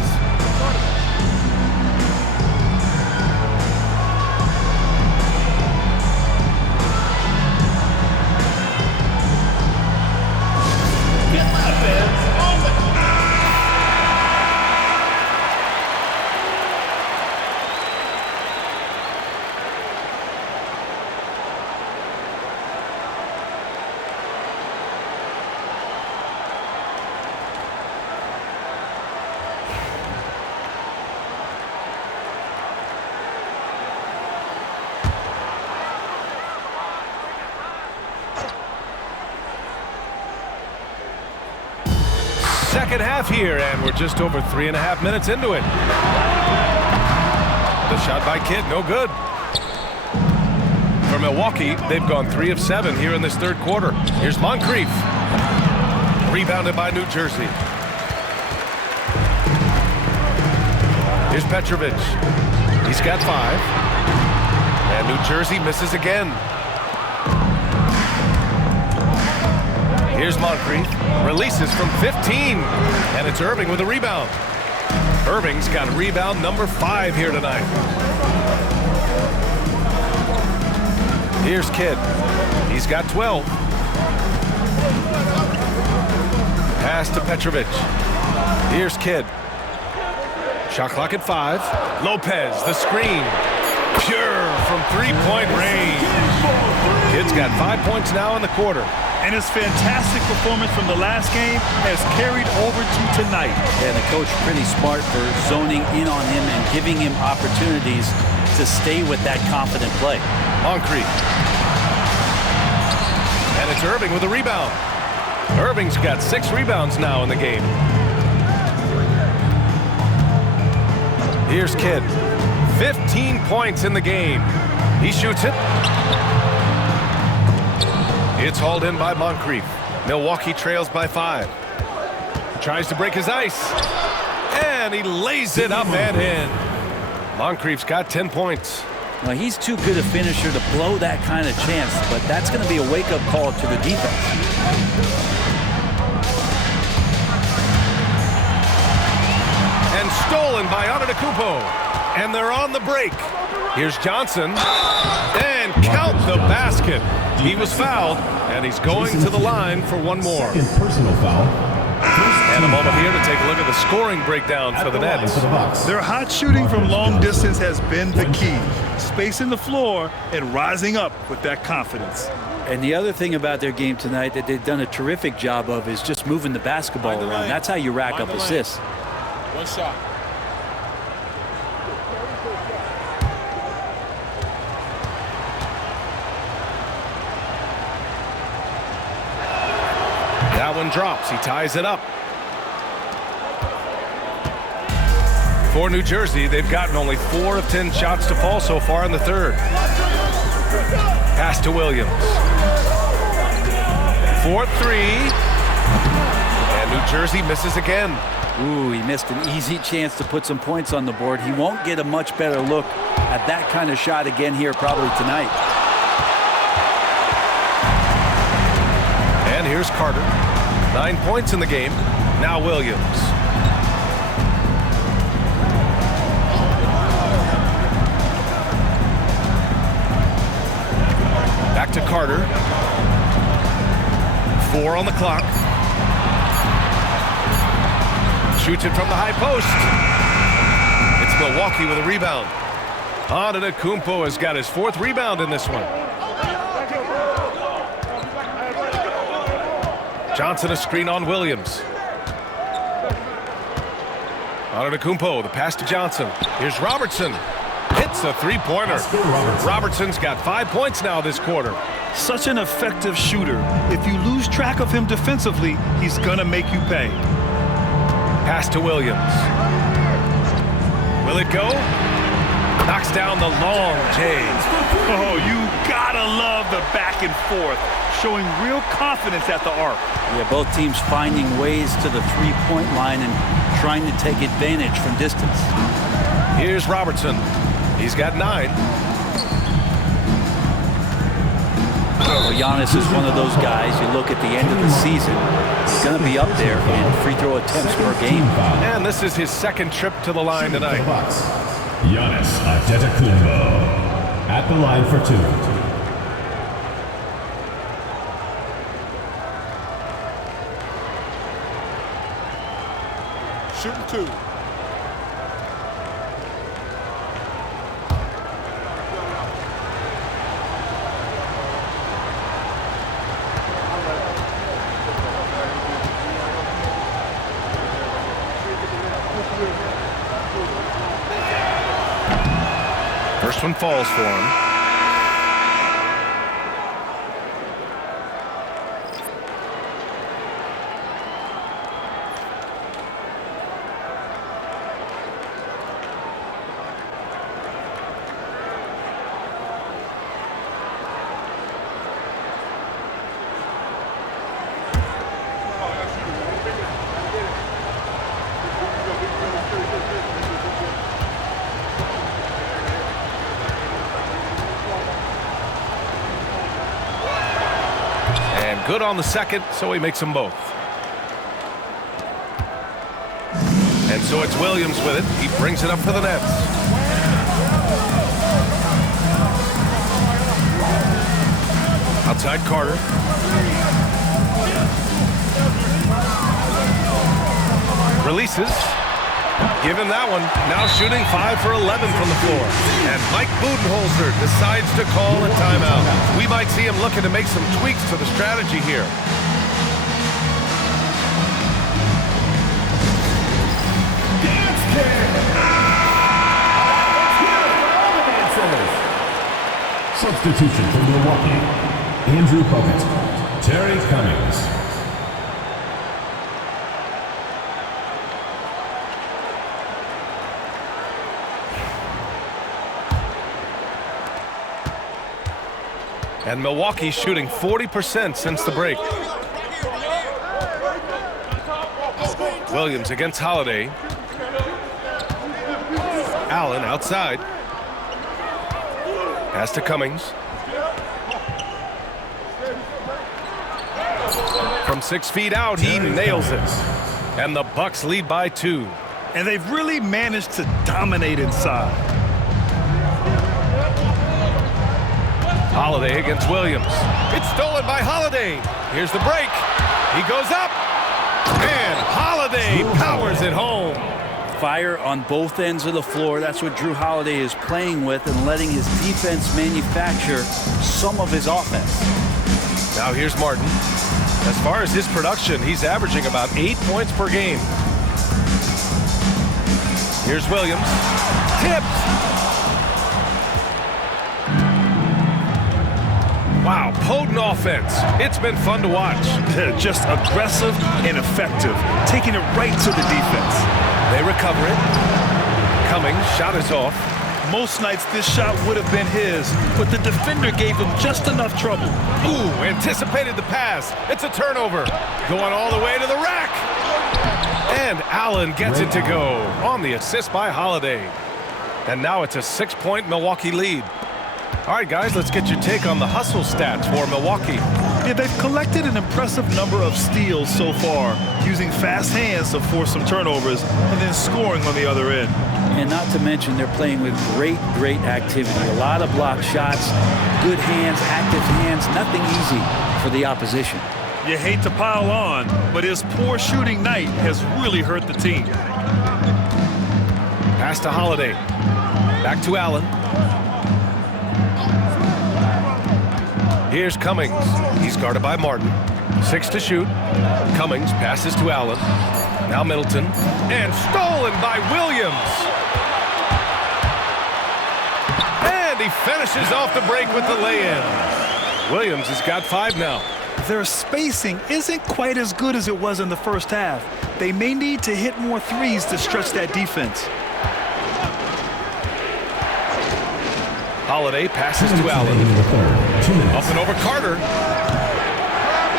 Second half here, and we're just over 3.5 minutes into it. The shot by Kidd, no good. For Milwaukee, they've gone 3 of 7 here in this third quarter. Here's Moncrief. Rebounded by New Jersey. Here's Petrovic. He's got 5. And New Jersey misses again. Here's Moncrief, releases from 15, and it's Irving with a rebound. Irving's got rebound number 5 here tonight. Here's Kidd. He's got 12. Pass to Petrovic. Here's Kidd. Shot clock at 5. Lopez, the screen. Pure from 3-point range. Kidd's got 5 points now in the quarter. And his fantastic performance from the last game has carried over to tonight. Yeah, the coach pretty smart for zoning in on him and giving him opportunities to stay with that confident play. Moncrief. And it's Irving with a rebound. Irving's got 6 rebounds now in the game. Here's Kidd. 15 points in the game. He shoots it. It's hauled in by Moncrief. Milwaukee trails by 5. Tries to break his ice. And he lays it up and in. Moncrief's got 10 points. Well, he's too good a finisher to blow that kind of chance, but that's going to be a wake-up call to the defense. And stolen by Antetokounmpo. And they're on the break. Here's Johnson. And count the basket. He was fouled, and he's going to the line for one more. Second personal foul. And a moment here to take a look at the scoring breakdown for the Nets. Their hot shooting from long distance has been the key. Spacing the floor and rising up with that confidence. And the other thing about their game tonight that they've done a terrific job of is just moving the basketball around. That's how you rack up assists. One shot. That one drops. He ties it up. For New Jersey, they've gotten only 4 of 10 shots to fall so far in the third. Pass to Williams. 4-3. And New Jersey misses again. Ooh, he missed an easy chance to put some points on the board. He won't get a much better look at that kind of shot again here probably tonight. And here's Carter. 9 points in the game. Now Williams. Back to Carter. 4 on the clock. Shoots it from the high post. It's Milwaukee with a rebound. Antetokounmpo has got his 4th rebound in this one. Johnson a screen on Williams. Antetokounmpo, the pass to Johnson. Here's Robertson. Hits a 3-pointer. Robertson's got 5 points now this quarter. Such an effective shooter. If you lose track of him defensively, he's gonna make you pay. Pass to Williams. Will it go? Knocks down the long J. Oh, you gotta love the back and forth, showing real confidence at the arc. Yeah, both teams finding ways to the three-point line and trying to take advantage from distance. Here's Robertson. He's got 9. Well, Giannis is one of those guys, you look at the end of the season, he's going to be up there in free throw attempts per game. And this is his second trip to the line tonight. Giannis Antetokounmpo at the line for 2. Shooting 2. First one falls for him. Good on the second, so he makes them both. And so it's Williams with it. He brings it up for the Nets. Outside Carter. Releases. Give him that one. Now shooting 5 for 11 from the floor. And Mike Budenholzer decides to call a timeout. We might see him looking to make some tweaks to the strategy here. Substitution for Milwaukee. Andrew Bogut. Terry Cummings. And Milwaukee's shooting 40% since the break. Williams against Holiday. Allen outside. Pass to Cummings. From 6 feet out, he nails it. And the Bucks lead by 2. And they've really managed to dominate inside. Holiday against Williams. It's stolen by Holiday. Here's the break. He goes up. And Holiday powers it home. Fire on both ends of the floor. That's what Drew Holiday is playing with and letting his defense manufacture some of his offense. Now here's Martin. As far as his production, he's averaging about 8 points per game. Here's Williams. Tipped. Wow, potent offense. It's been fun to watch. Just aggressive and effective, taking it right to the defense. They recover it. Cummings, shot is off. Most nights this shot would have been his, but the defender gave him just enough trouble. Ooh, anticipated the pass. It's a turnover. Going all the way to the rack. And Allen gets it to go on the assist by Holiday. And now it's a 6-point Milwaukee lead. All right, guys, let's get your take on the hustle stats for Milwaukee. Yeah, they've collected an impressive number of steals so far, using fast hands to force some turnovers and then scoring on the other end. And not to mention they're playing with great activity. A lot of block shots, good hands, active hands, nothing easy for the opposition. You hate to pile on, but his poor shooting night has really hurt the team. Pass to Holiday. Back to Allen. Here's Cummings. He's guarded by Martin. 6 to shoot. Cummings passes to Allen. Now Middleton. And stolen by Williams. And he finishes off the break with the lay-in. Williams has got 5 now. Their spacing isn't quite as good as it was in the first half. They may need to hit more threes to stretch that defense. Holiday passes to Allen. Up and over Carter.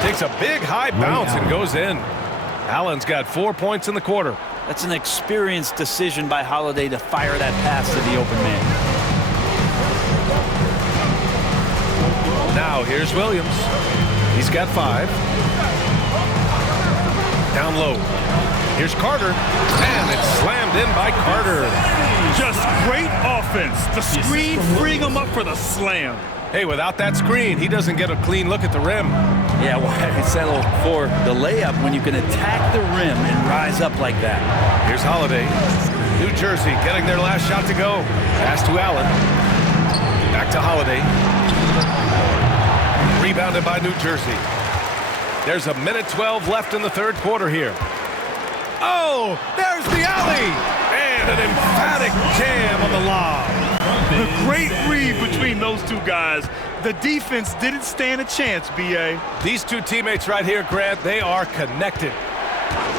Takes a big high bounce and goes in. Allen's got 4 points in the quarter. That's an experienced decision by Holiday to fire that pass to the open man. Now here's Williams. He's got 5. Down low. Here's Carter. And it's slammed in by Carter. Just great offense. The screen freeing him up for the slam. Hey, without that screen, he doesn't get a clean look at the rim. Yeah, why settle for the layup when you can attack the rim and rise up like that? Here's Holiday. New Jersey getting their last shot to go. Pass to Allen. Back to Holiday. Rebounded by New Jersey. There's a minute 12 left in the third quarter here. Oh, there's the alley. And an emphatic jam on the lob. The great read between those two guys. The defense didn't stand a chance, B.A. These two teammates right here, Grant, they are connected.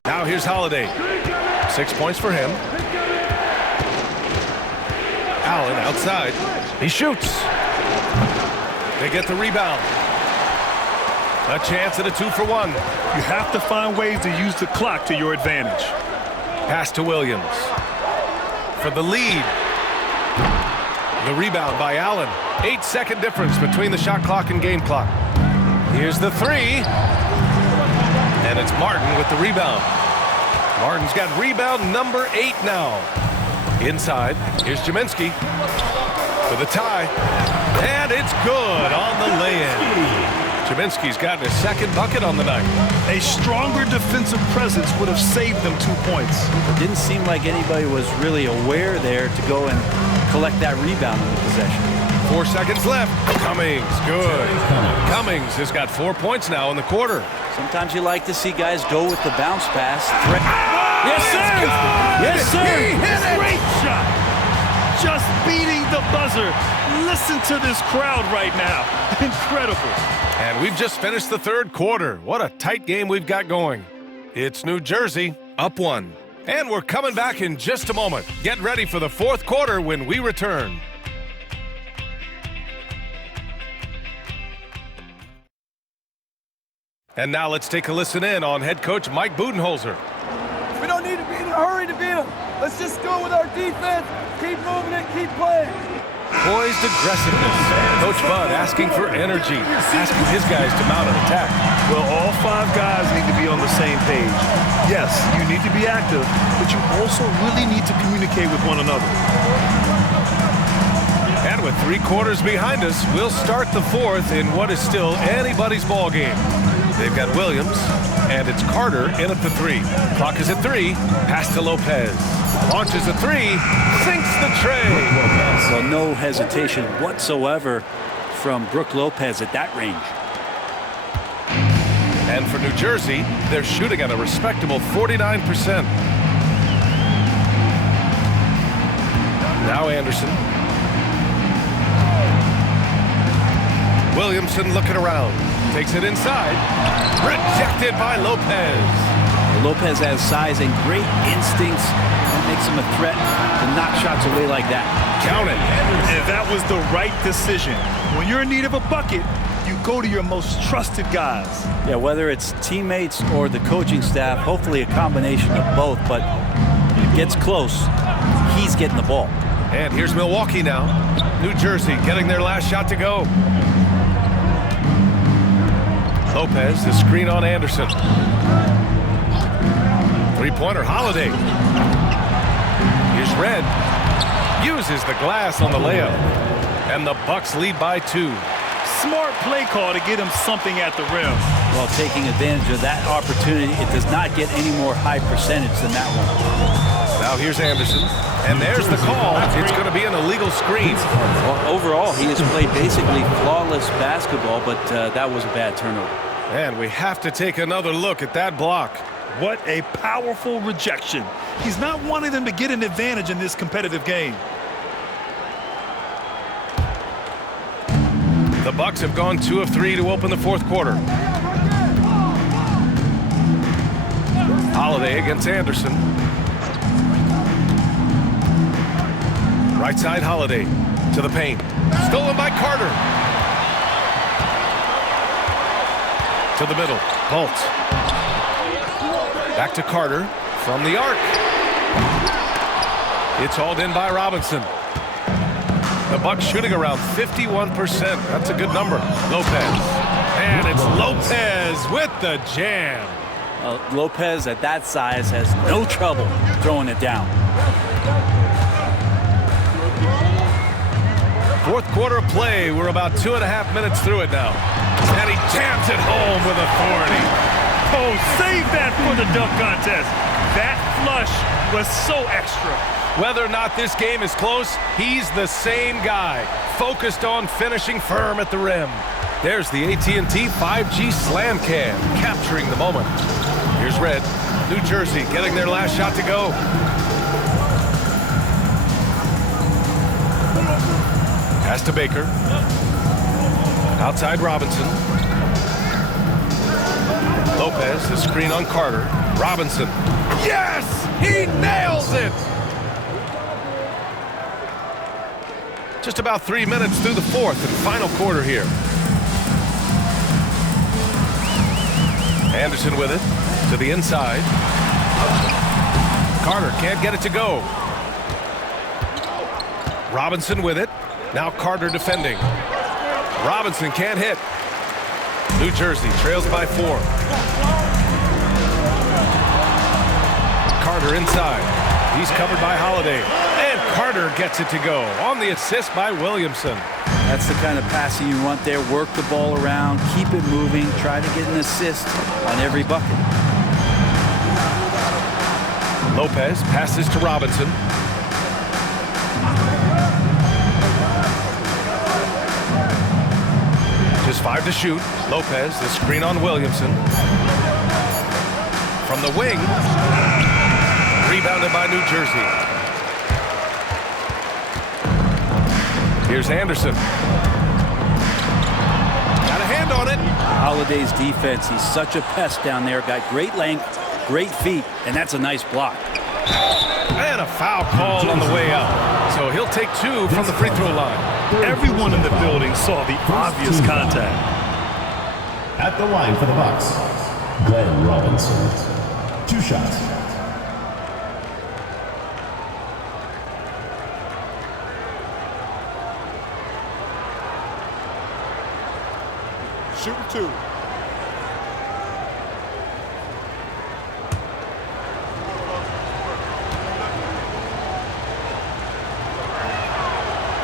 Now here's Holiday. 6 points for him. Allen outside. He shoots. They get the rebound. A chance at a 2-for-1. You have to find ways to use the clock to your advantage. Pass to Williams. For the lead. The rebound by Allen. 8-second difference between the shot clock and game clock. Here's the 3. And it's Martin with the rebound. Martin's got rebound number 8 now. Inside, here's Jaminski for the tie. And it's good on the lay-in. Jaminski's gotten his second bucket on the night. A stronger defensive presence would have saved them 2 points. It didn't seem like anybody was really aware there to go and collect that rebound in the possession. 4 seconds left. Cummings, good. Cummings has got 4 points now in the quarter. Sometimes you like to see guys go with the bounce pass. Yes, sir! Yes, sir! He hit it! Great shot! Just beating the buzzer. Listen to this crowd right now. Incredible. And we've just finished the third quarter. What a tight game we've got going. It's New Jersey up 1. And we're coming back in just a moment. Get ready for the fourth quarter when we return. And now let's take a listen in on head coach Mike Budenholzer. We don't need to be in a hurry to beat them. Let's just go with our defense, keep moving it, keep playing. Poised aggressiveness. Coach Bud asking for energy, asking his guys to mount an attack. Well, all 5 guys need to be on the same page. Yes, you need to be active, but you also really need to communicate with one another. And with 3 quarters behind us, we'll start the fourth in what is still anybody's ball game. They've got Williams, and it's Carter in at the 3. Clock is at 3. Pass to Lopez. Launches a 3. Sinks the tray. Well, no hesitation whatsoever from Brook Lopez at that range. And for New Jersey, they're shooting at a respectable 49%. Now Anderson. Williamson looking around. Takes it inside. Rejected by Lopez. Lopez has size and great instincts. That makes him a threat to knock shots away like that. Count it. And that was the right decision. When you're in need of a bucket, you go to your most trusted guys. Yeah, whether it's teammates or the coaching staff, hopefully a combination of both, but when it gets close, he's getting the ball. And here's Milwaukee now. New Jersey getting their last shot to go. Lopez, the screen on Anderson. Three-pointer, Holiday. Here's Red. Uses the glass on the layup. And the Bucks lead by 2. Smart play call to get him something at the rim. Well, taking advantage of that opportunity, it does not get any more high percentage than that one. Now here's Anderson. And there's the call. It's going to be an illegal screen. Well, overall, he has played basically flawless basketball, but that was a bad turnover. And we have to take another look at that block. What a powerful rejection. He's not wanting them to get an advantage in this competitive game. The Bucks have gone 2 of 3 to open the fourth quarter. Holiday against Anderson. Right side Holiday to the paint. Stolen by Carter. To the middle. Bolt. Back to Carter from the arc. It's hauled in by Robinson. The Bucks shooting around 51%. That's a good number. Lopez. And it's Lopez with the jam. Lopez at that size has no trouble throwing it down. Fourth quarter of play. We're about 2.5 minutes through it now. And he jams it home with authority. Oh, save that for the dunk contest. That flush was so extra. Whether or not this game is close, he's the same guy, focused on finishing firm at the rim. There's the AT&T 5G Slam Cam, capturing the moment. Here's Red, New Jersey, getting their last shot to go. Pass to Baker. Outside Robinson. Lopez, the screen on Carter. Robinson. Yes! He nails it! Just about 3 minutes through the fourth and final quarter here. Anderson with it to the inside. Carter can't get it to go. Robinson with it. Now Carter defending. Robinson can't hit. New Jersey trails by 4. Carter inside. He's covered by Holiday. And Carter gets it to go on the assist by Williamson. That's the kind of passing you want there. Work the ball around, keep it moving, try to get an assist on every bucket. Lopez passes to Robinson. Just 5 to shoot. Lopez, the screen on Williamson. From the wing. Rebounded by New Jersey. Here's Anderson. Got a hand on it. Holiday's defense, he's such a pest down there. Got great length, great feet, and that's a nice block. And a foul called on the way out. So he'll take 2 from the free throw line. Everyone in the building saw the obvious contact. At the line for the Bucks, Glenn Robinson. 2 shots. Shooting 2.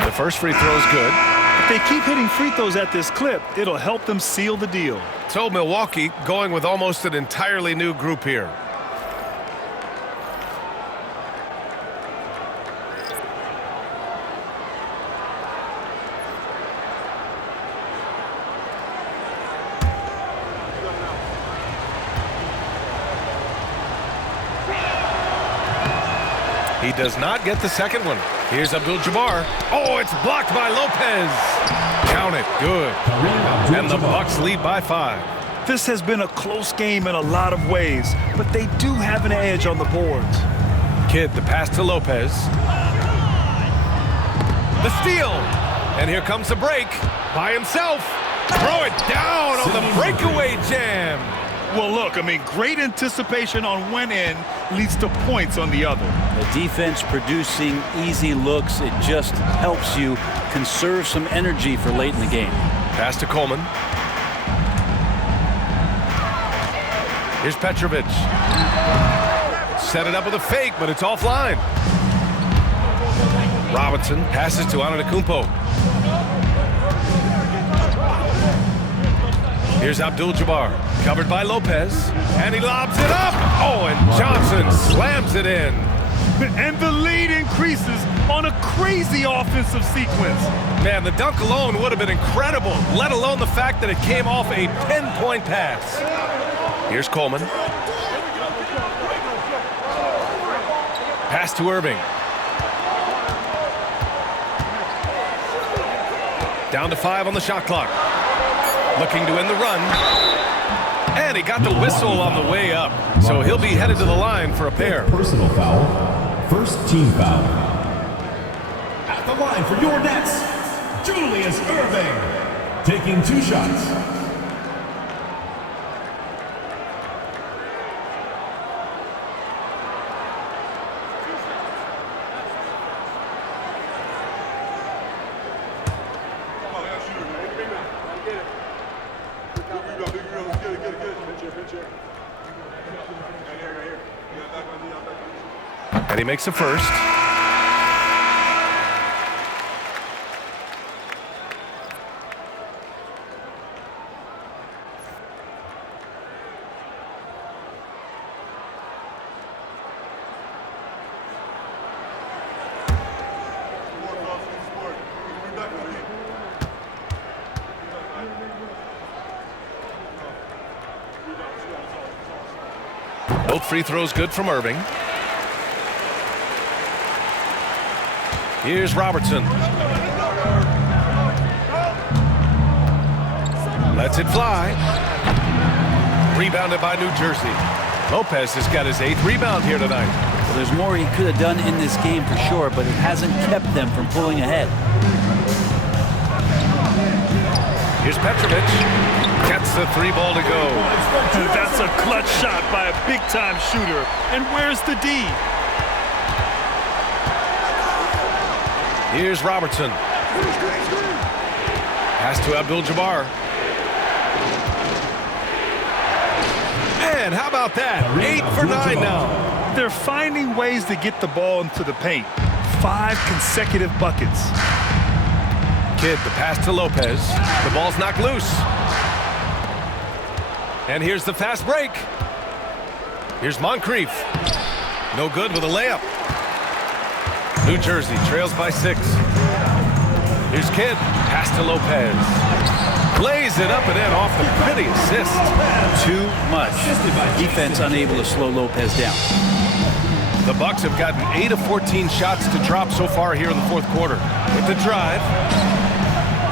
The first free throw is good. If they keep hitting free throws at this clip, it'll help them seal the deal. So Milwaukee going with almost an entirely new group here. He does not get the second one. Here's Abdul-Jabbar. Oh, it's blocked by Lopez. Count it. Good. And the Bucks lead by 5. This has been a close game in a lot of ways, but they do have an edge on the boards. Kidd, the pass to Lopez. The steal. And here comes the break by himself. Throw it down on the breakaway jam. Well, look, I mean, great anticipation on one end leads to points on the other. The defense producing easy looks. It just helps you conserve some energy for late in the game. Pass to Coleman. Here's Petrovic. Set it up with a fake, but it's offline. Robinson passes to Antetokounmpo. Here's Abdul-Jabbar, covered by Lopez, and he lobs it up. Oh, and Johnson slams it in. And the lead increases on a crazy offensive sequence. Man, the dunk alone would have been incredible, let alone the fact that it came off a pinpoint pass. Here's Coleman. Pass to Irving. Down to 5 on the shot clock. Looking to end the run. And he got the whistle on the way up. So he'll be headed to the line for a pair. Personal foul. First team foul. At the line for your Nets, Julius Irving. Taking 2 shots. And he makes a first. Both free throws good from Irving. Here's Robertson. Lets it fly. Rebounded by New Jersey. Lopez has got his 8th rebound here tonight. Well, there's more he could have done in this game for sure, but it hasn't kept them from pulling ahead. Here's Petrovic. Gets the 3 ball to go. That's a clutch shot by a big-time shooter. And where's the D? Here's Robertson. Pass to Abdul-Jabbar. And how about that? 8 for 9 now. They're finding ways to get the ball into the paint. 5 consecutive buckets. Kidd, the pass to Lopez. The ball's knocked loose. And here's the fast break. Here's Moncrief. No good with a layup. New Jersey trails by 6. Here's Kidd. Pass to Lopez. Lays it up and in off the pretty assist. Too much. Defense unable to slow Lopez down. The Bucks have gotten 8 of 14 shots to drop so far here in the 4th quarter. With the drive.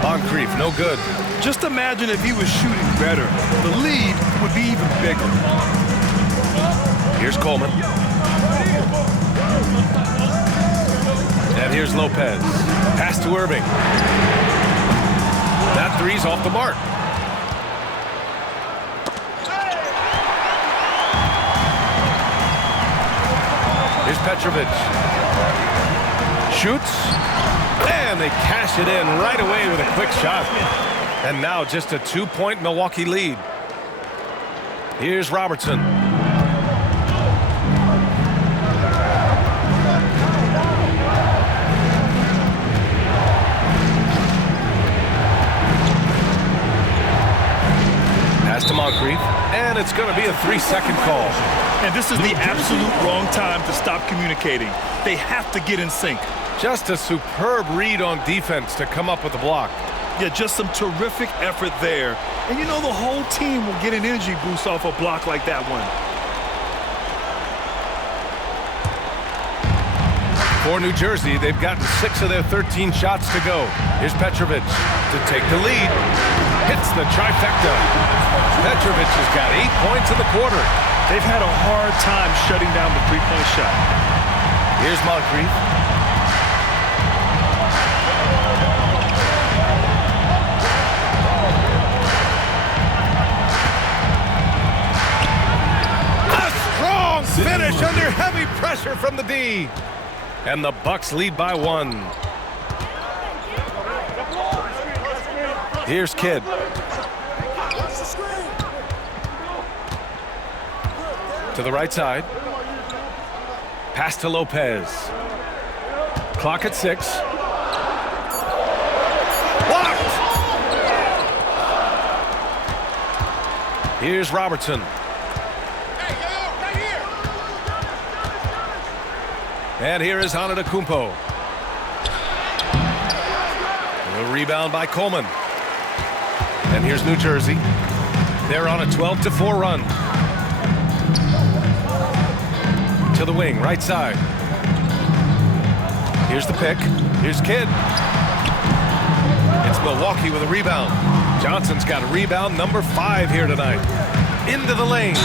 Moncrief, no good. Just imagine if he was shooting better. The lead would be even bigger. Here's Coleman. And here's Lopez. Pass to Irving. That 3's off the mark. Here's Petrovic. Shoots. And they cash it in right away with a quick shot. And now just a 2-point Milwaukee lead. Here's Robertson. Pass to Moncrief. And it's going to be a 3-second call. And this is the absolute wrong time to stop communicating. They have to get in sync. Just a superb read on defense to come up with the block. Yeah, just some terrific effort there. And you know the whole team will get an energy boost off a block like that one. For New Jersey, they've gotten 6 of their 13 shots to go. Here's Petrovic to take the lead. Hits the trifecta. Petrovic has got 8 points in the quarter. They've had a hard time shutting down the 3-point shot. Here's Moncrief. Finish under heavy pressure from the D. And the Bucks lead by 1. Here's Kidd. To the right side. Pass to Lopez. Clock at 6. Blocked! Here's Robertson. And here is Antetokounmpo. The rebound by Coleman. And here's New Jersey. They're on a 12-4 run. To the wing, right side. Here's the pick. Here's Kidd. It's Milwaukee with a rebound. Johnson's got a rebound number 5 here tonight. into the lane.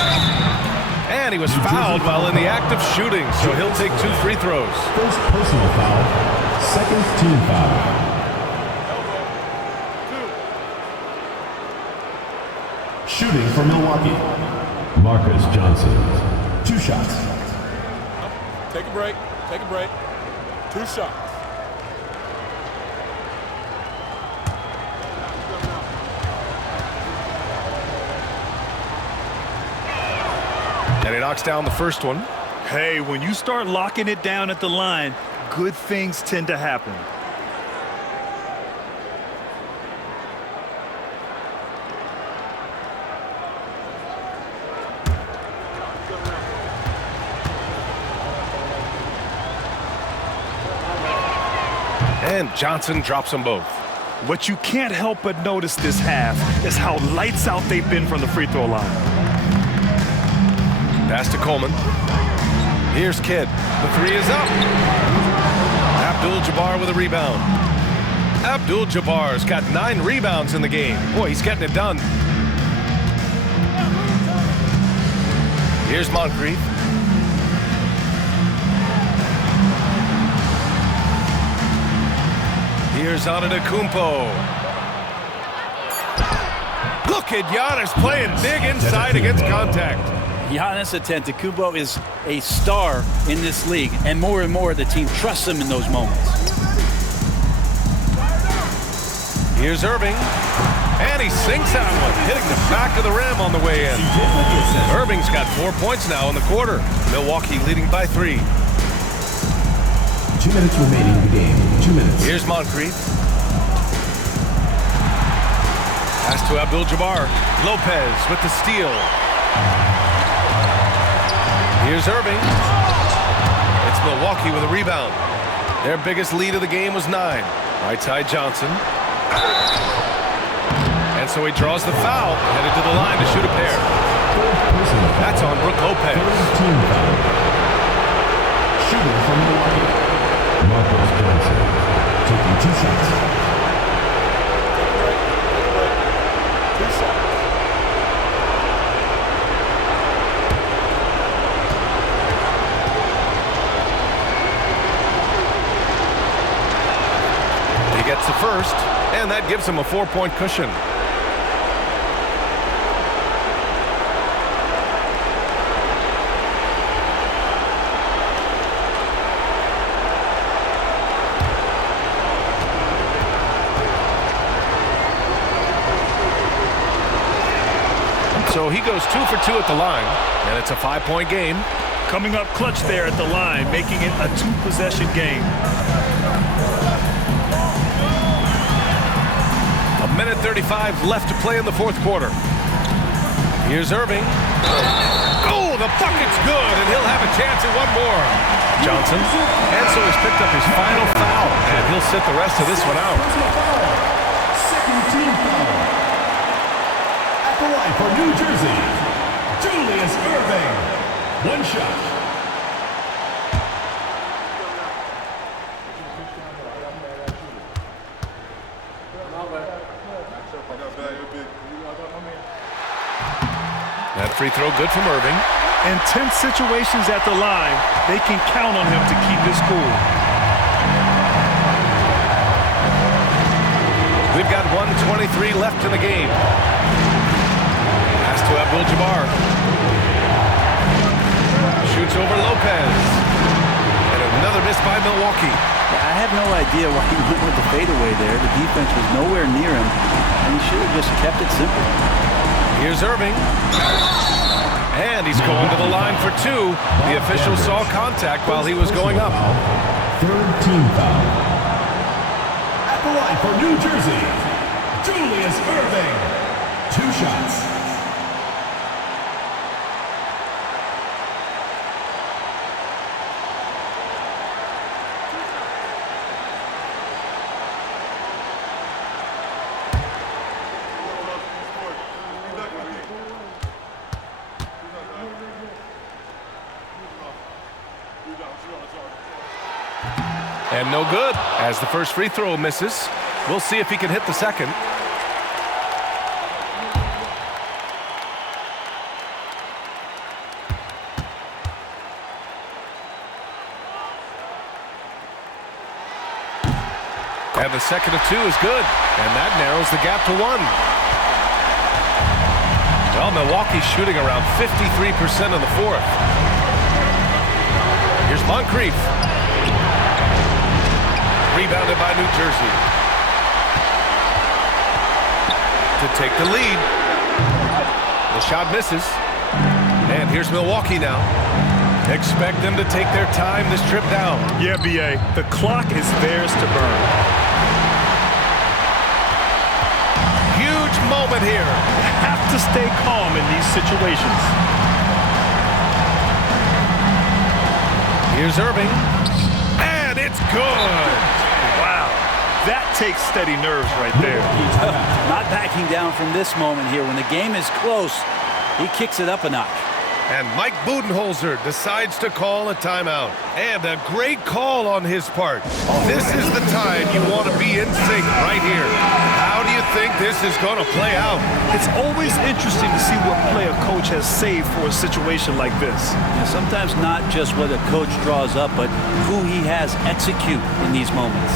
And he was fouled while in the act of shooting, so he'll take 2 free throws. First personal foul, second team foul. Shooting for Milwaukee, Marcus Johnson. 2 shots. Take a break. Take a break. 2 shots. And he knocks down the first one. Hey, when you start locking it down at the line, good things tend to happen. And Johnson drops them both. What you can't help but notice this half is how lights out they've been from the free throw line. Pass to Coleman. Here's Kidd. The 3 is up. Abdul-Jabbar with a rebound. Abdul-Jabbar's got 9 rebounds in the game. Boy, he's getting it done. Here's Moncrief. Here's Antetokounmpo. Look at Giannis playing big inside against contact. Giannis Antetokounmpo is a star in this league, and more the team trusts him in those moments. Here's Irving, and he sinks that one, hitting the back of the rim on the way in. Irving's got 4 points now in the quarter. Milwaukee leading by 3. 2 minutes remaining in the game. 2 minutes. Here's Moncrief. Pass to Abdul-Jabbar. Lopez with the steal. Here's Irving. It's Milwaukee with a rebound. Their biggest lead of the game was 9. Right side Johnson. And so he draws the foul, headed to the line to shoot a pair. That's on Brook Lopez. Team foul. Shooting from Milwaukee, Marcus Johnson. Taking 2 shots. Gets the first, and that gives him a 4-point cushion. So he goes 2 for 2 at the line, and it's a 5-point game. Coming up clutch there at the line, making it a 2-possession game. 1:35 left to play in the 4th quarter. Here's Irving. Oh, the bucket's good, and he'll have a chance at one more. Johnson. And so he's picked up his final foul, and he'll sit the rest of this one out. Second team foul. At the line for New Jersey, Julius Irving. 1 shot. That free throw good from Irving. In tense situations at the line, they can count on him to keep his cool. We've got 1:23 left in the game. Pass to Abdul-Jabbar. Shoots over Lopez. And another miss by Milwaukee. I have no idea why he went with the fadeaway there. The defense was nowhere near him, and he should have just kept it simple. Here's Irving. And he's going to the line for 2. The official saw contact while he was going up. 3rd team foul. At the line for New Jersey, Julius Irving. 2 shots. And no good, as the first free throw misses. We'll see if he can hit the second. And the second of 2 is good. And that narrows the gap to 1. Well, Milwaukee's shooting around 53% in the 4th. Here's Moncrief. Rebounded by New Jersey. To take the lead. The shot misses. And here's Milwaukee now. Expect them to take their time this trip down. Yeah, B.A., the clock is theirs to burn. Huge moment here. Have to stay calm in these situations. Here's Irving. And it's good. Wow. That takes steady nerves right there. Not backing down from this moment here. When the game is close, he kicks it up a notch. And Mike Budenholzer decides to call a timeout. And a great call on his part. This is the time you want to be in sync right here. How do you think this is going to play out? It's always interesting to see what play a coach has saved for a situation like this. Yeah, sometimes not just what a coach draws up, but who he has execute in these moments.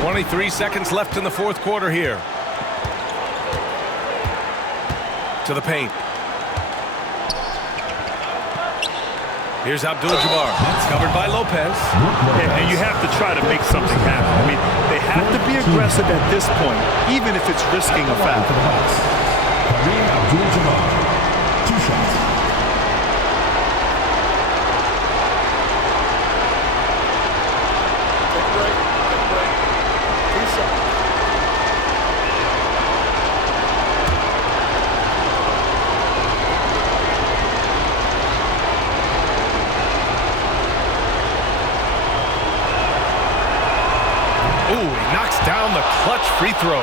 23 seconds left in the 4th quarter here. To the paint. Here's Abdul-Jabbar. Covered by Lopez. And you have to try to make something happen. I mean, they have to be aggressive at this point, even if it's risking a foul. Abdul-Jabbar, 2 shots. Ooh, he knocks down the clutch free throw.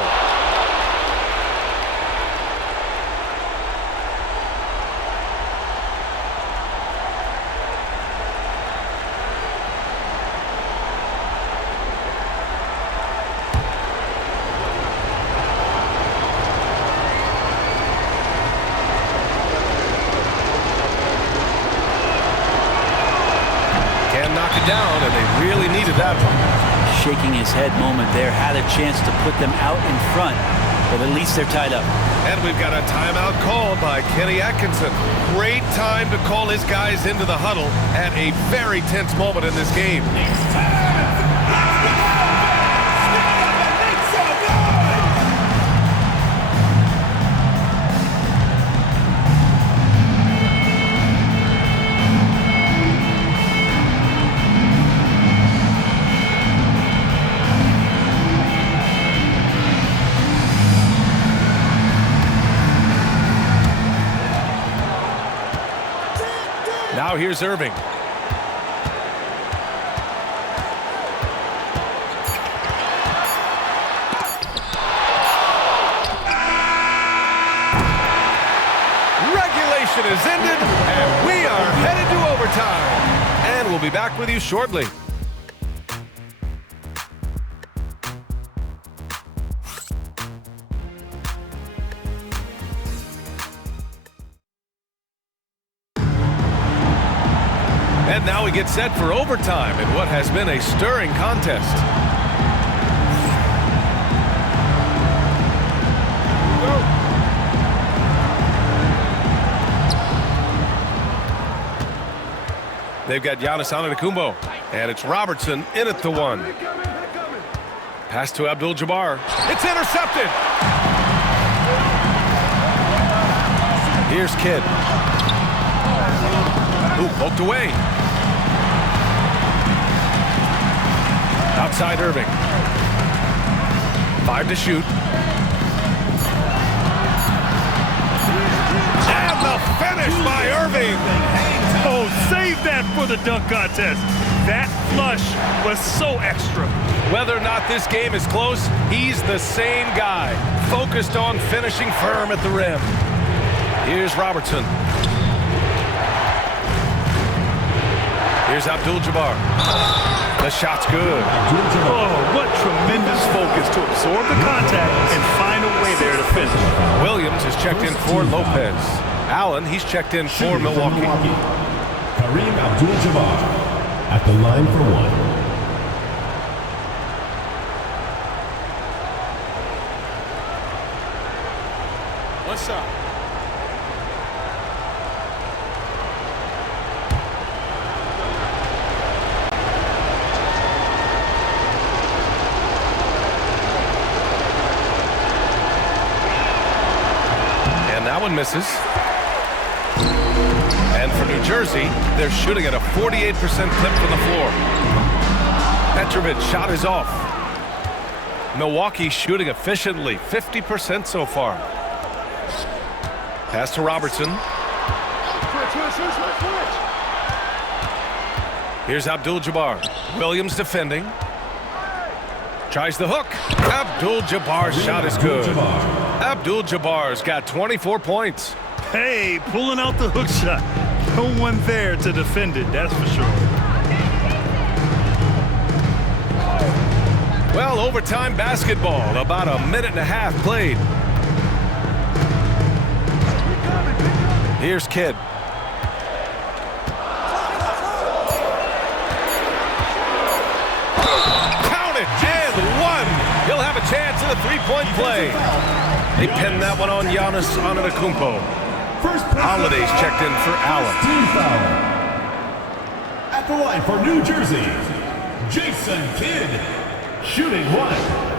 Can't knock it down, and they really needed that one. Shaking his head moment there, had a chance to put them out in front, but at least they're tied up. And we've got a timeout called by Kenny Atkinson. Great time to call his guys into the huddle at a very tense moment in this game. Now here's Irving. Regulation is ended, and we are headed to overtime. And we'll be back with you shortly. And now we get set for overtime in what has been a stirring contest. They've got Giannis Antetokounmpo, and it's Robertson in at the 1. Pass to Abdul-Jabbar. It's intercepted. Here's Kidd. Ooh, poked away. Outside Irving. 5 to shoot. And the finish by Irving. Oh, save that for the dunk contest. That flush was so extra. Whether or not this game is close, he's the same guy. Focused on finishing firm at the rim. Here's Robertson. Here's Abdul-Jabbar. The shot's good. Oh, what tremendous focus to absorb the contact and find a way stay there to finish. Williams is checked in for Lopez. Allen, he's checked in for Milwaukee. Kareem Abdul-Jabbar at the line for one. One shot. And that one misses. And for New Jersey, they're shooting at a 48% clip from the floor. Petrovic's shot is off. Milwaukee shooting efficiently, 50% so far. Pass to Robertson. Here's Abdul-Jabbar. Williams defending. Tries the hook. Abdul-Jabbar's shot is good. Abdul-Jabbar's got 24 points. Hey, pulling out the hook shot. No one there to defend it, that's for sure. Well, overtime basketball. About a minute and a half played. Here's Kidd. Count it, and one. He'll have a chance in a three-point play. They pinned that one on Giannis Antetokounmpo. Holiday's checked in for Allen. At the line for New Jersey, Jason Kidd, shooting one.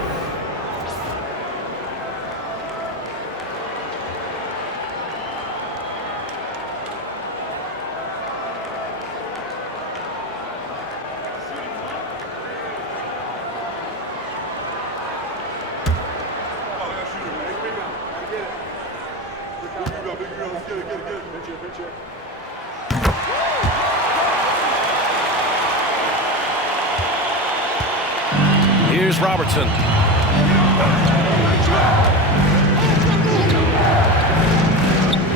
Here's Robertson.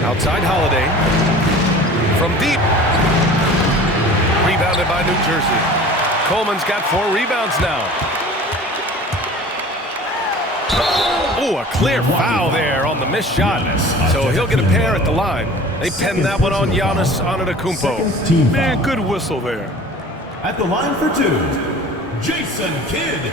Outside Holiday. From deep. Rebounded by New Jersey. Coleman's got 4 rebounds now. Oh, a clear foul there on the missed shot. So he'll get a pair at the line. They pinned that one on Giannis Antetokounmpo. Man, good whistle there. At the line for two, Jason Kidd.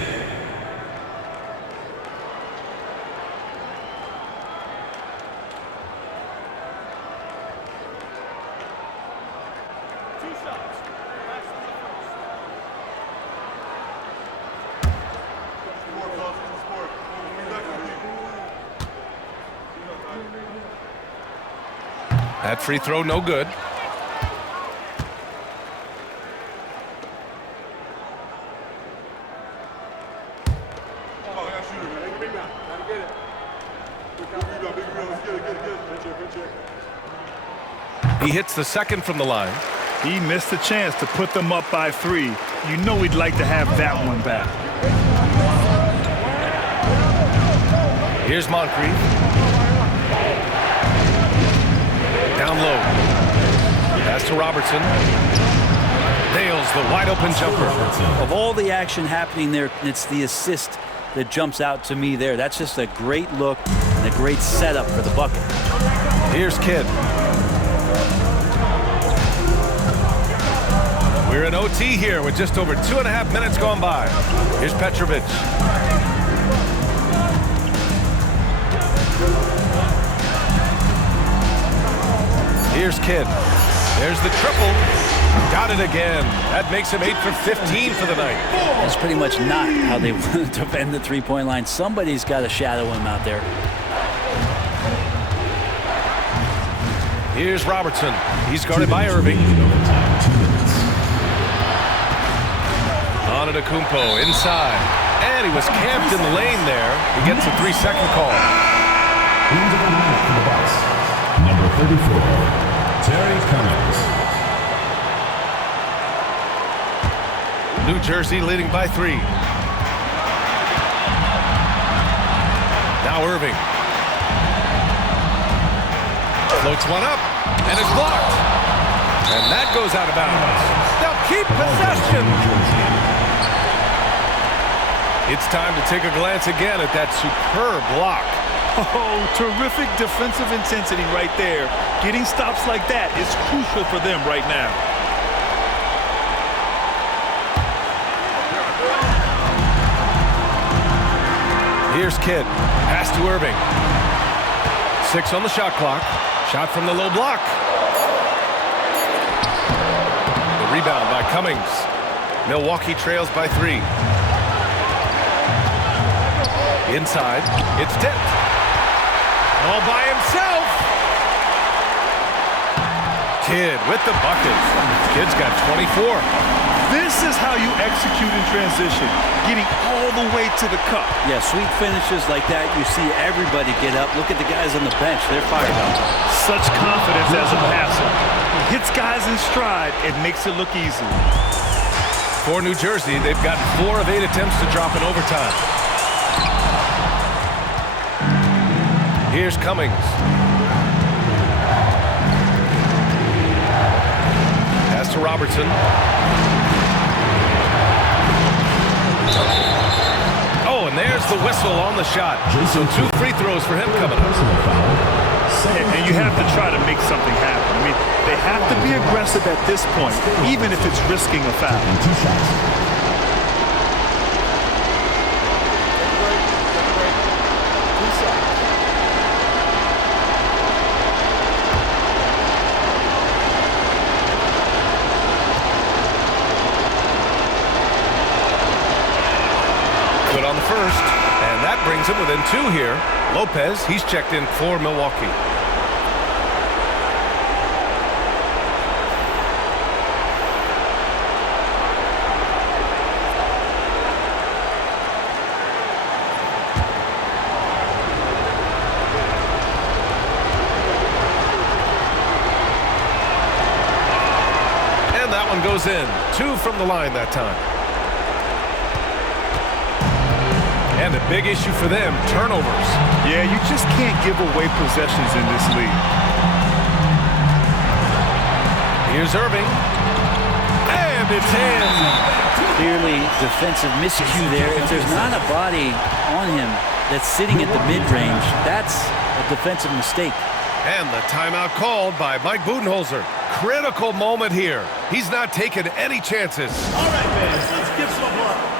That free throw no good. He hits the second from the line. He missed a chance to put them up by 3. You know he'd like to have that one back. Here's Moncrief. Down low. Pass to Robertson. Nails the wide open jumper. Of all the action happening there, it's the assist that jumps out to me there. That's just a great look and a great setup for the bucket. Here's Kidd. We're in OT here with just over 2.5 minutes gone by. Here's Petrovic. Here's Kidd. There's the triple. Got it again. That makes him 8 for 15 for the night. That's pretty much not how they want to defend the three-point line. Somebody's got to shadow him out there. Here's Robertson. He's guarded by Irving. Antetokounmpo inside. And he was camped in the lane there. He gets a 3-second call. Into the lineup for the Bucks, number 34, Terry Cummings. New Jersey leading by 3. Now Irving. Floats one up, and it's blocked. And that goes out of bounds. They'll keep possession. It's time to take a glance again at that superb block. Oh, terrific defensive intensity right there. Getting stops like that is crucial for them right now. Here's Kidd. Pass to Irving. 6 on the shot clock. Shot from the low block. The rebound by Cummings. Milwaukee trails by 3. Inside. It's tipped. All by himself. Kidd with the bucket. Kidd's got 24. This is how you execute in transition, getting all the way to the cup. Yeah, sweet finishes like that, you see everybody get up. Look at the guys on the bench. They're fired up. Such confidence as a passer. He hits guys in stride and makes it look easy. For New Jersey, they've got 4 of 8 attempts to drop in overtime. Here's Cummings. Pass to Robertson. Oh, and there's the whistle on the shot. So 2 free throws for him coming up. And you have to try to make something happen. I mean, they have to be aggressive at this point, even if it's risking a foul. Good on the first, and that brings him within 2 here. Lopez, he's checked in for Milwaukee. And that one goes in. 2 from the line that time. And a big issue for them, turnovers. Yeah, you just can't give away possessions in this league. Here's Irving. And it's in. Clearly defensive miscue there. If there's not a body on him that's sitting at the mid-range, that's a defensive mistake. And the timeout called by Mike Budenholzer. Critical moment here. He's not taking any chances. All right, fans, let's give some love.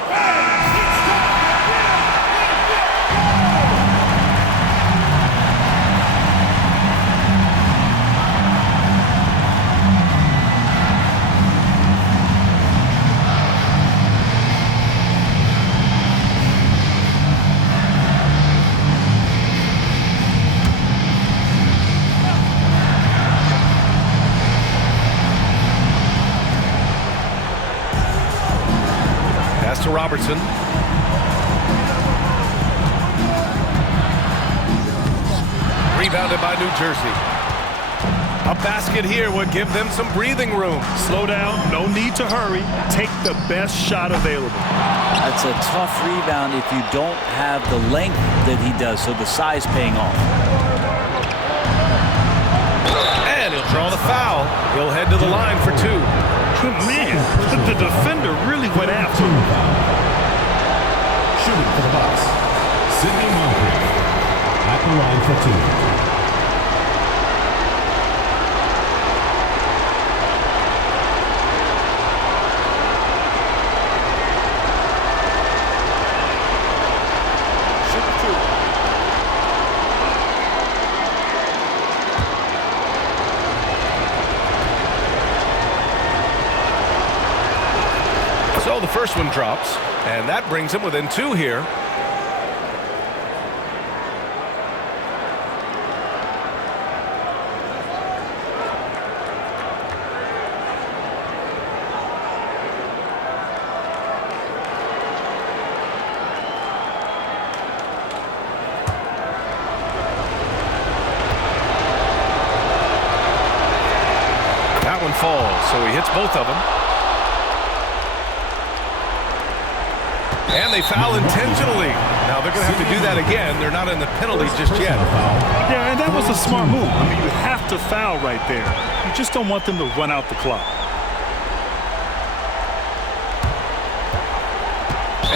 To Robertson. Rebounded by New Jersey. A basket here would give them some breathing room. Slow down, no need to hurry. Take the best shot available. That's a tough rebound if you don't have the length that he does, so the size paying off. And he'll draw the foul. He'll head to the line for 2. Man, the defender really went after him. Shooting for the Bucks, Sidney Moncrief at the line for 2. So the first one drops, and that brings him within 2 here. That one falls, so he hits both of them. And they foul intentionally. Now they're going to have to do that again. They're not in the penalty just yet. Yeah, and that was a smart move. I mean, you have to foul right there. You just don't want them to run out the clock.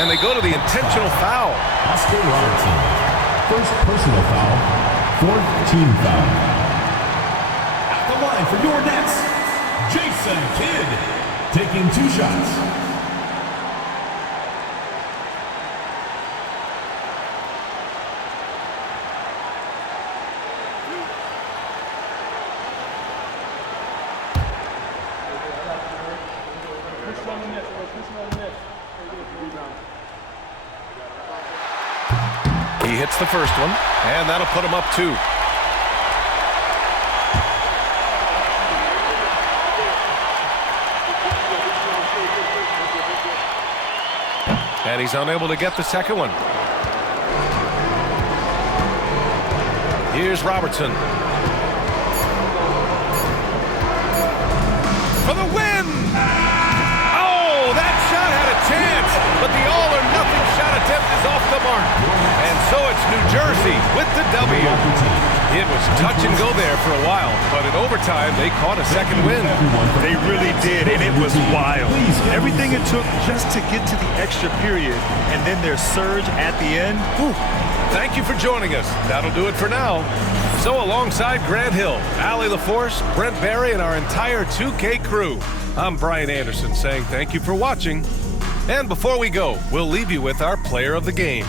And they go to the intentional foul. Oscar Robertson, First personal foul, fourth team foul. At the line for your Nets, Jason Kidd, taking 2 shots. He hits the first one, and that'll put him up 2. And he's unable to get the second one. Here's Robertson. For the win! Oh, that shot had a chance, but the all-or-nothing shot attempt is off the mark. And so it's New Jersey with the W. It was touch and go there for a while, but in overtime, they caught a second win. They really did, and it was wild. Everything it took just to get to the extra period, and then their surge at the end. Whew. Thank you for joining us. That'll do it for now. So alongside Grant Hill, Allie LaForce, Brent Barry, and our entire 2K crew, I'm Brian Anderson saying thank you for watching. And before we go, we'll leave you with our player of the game.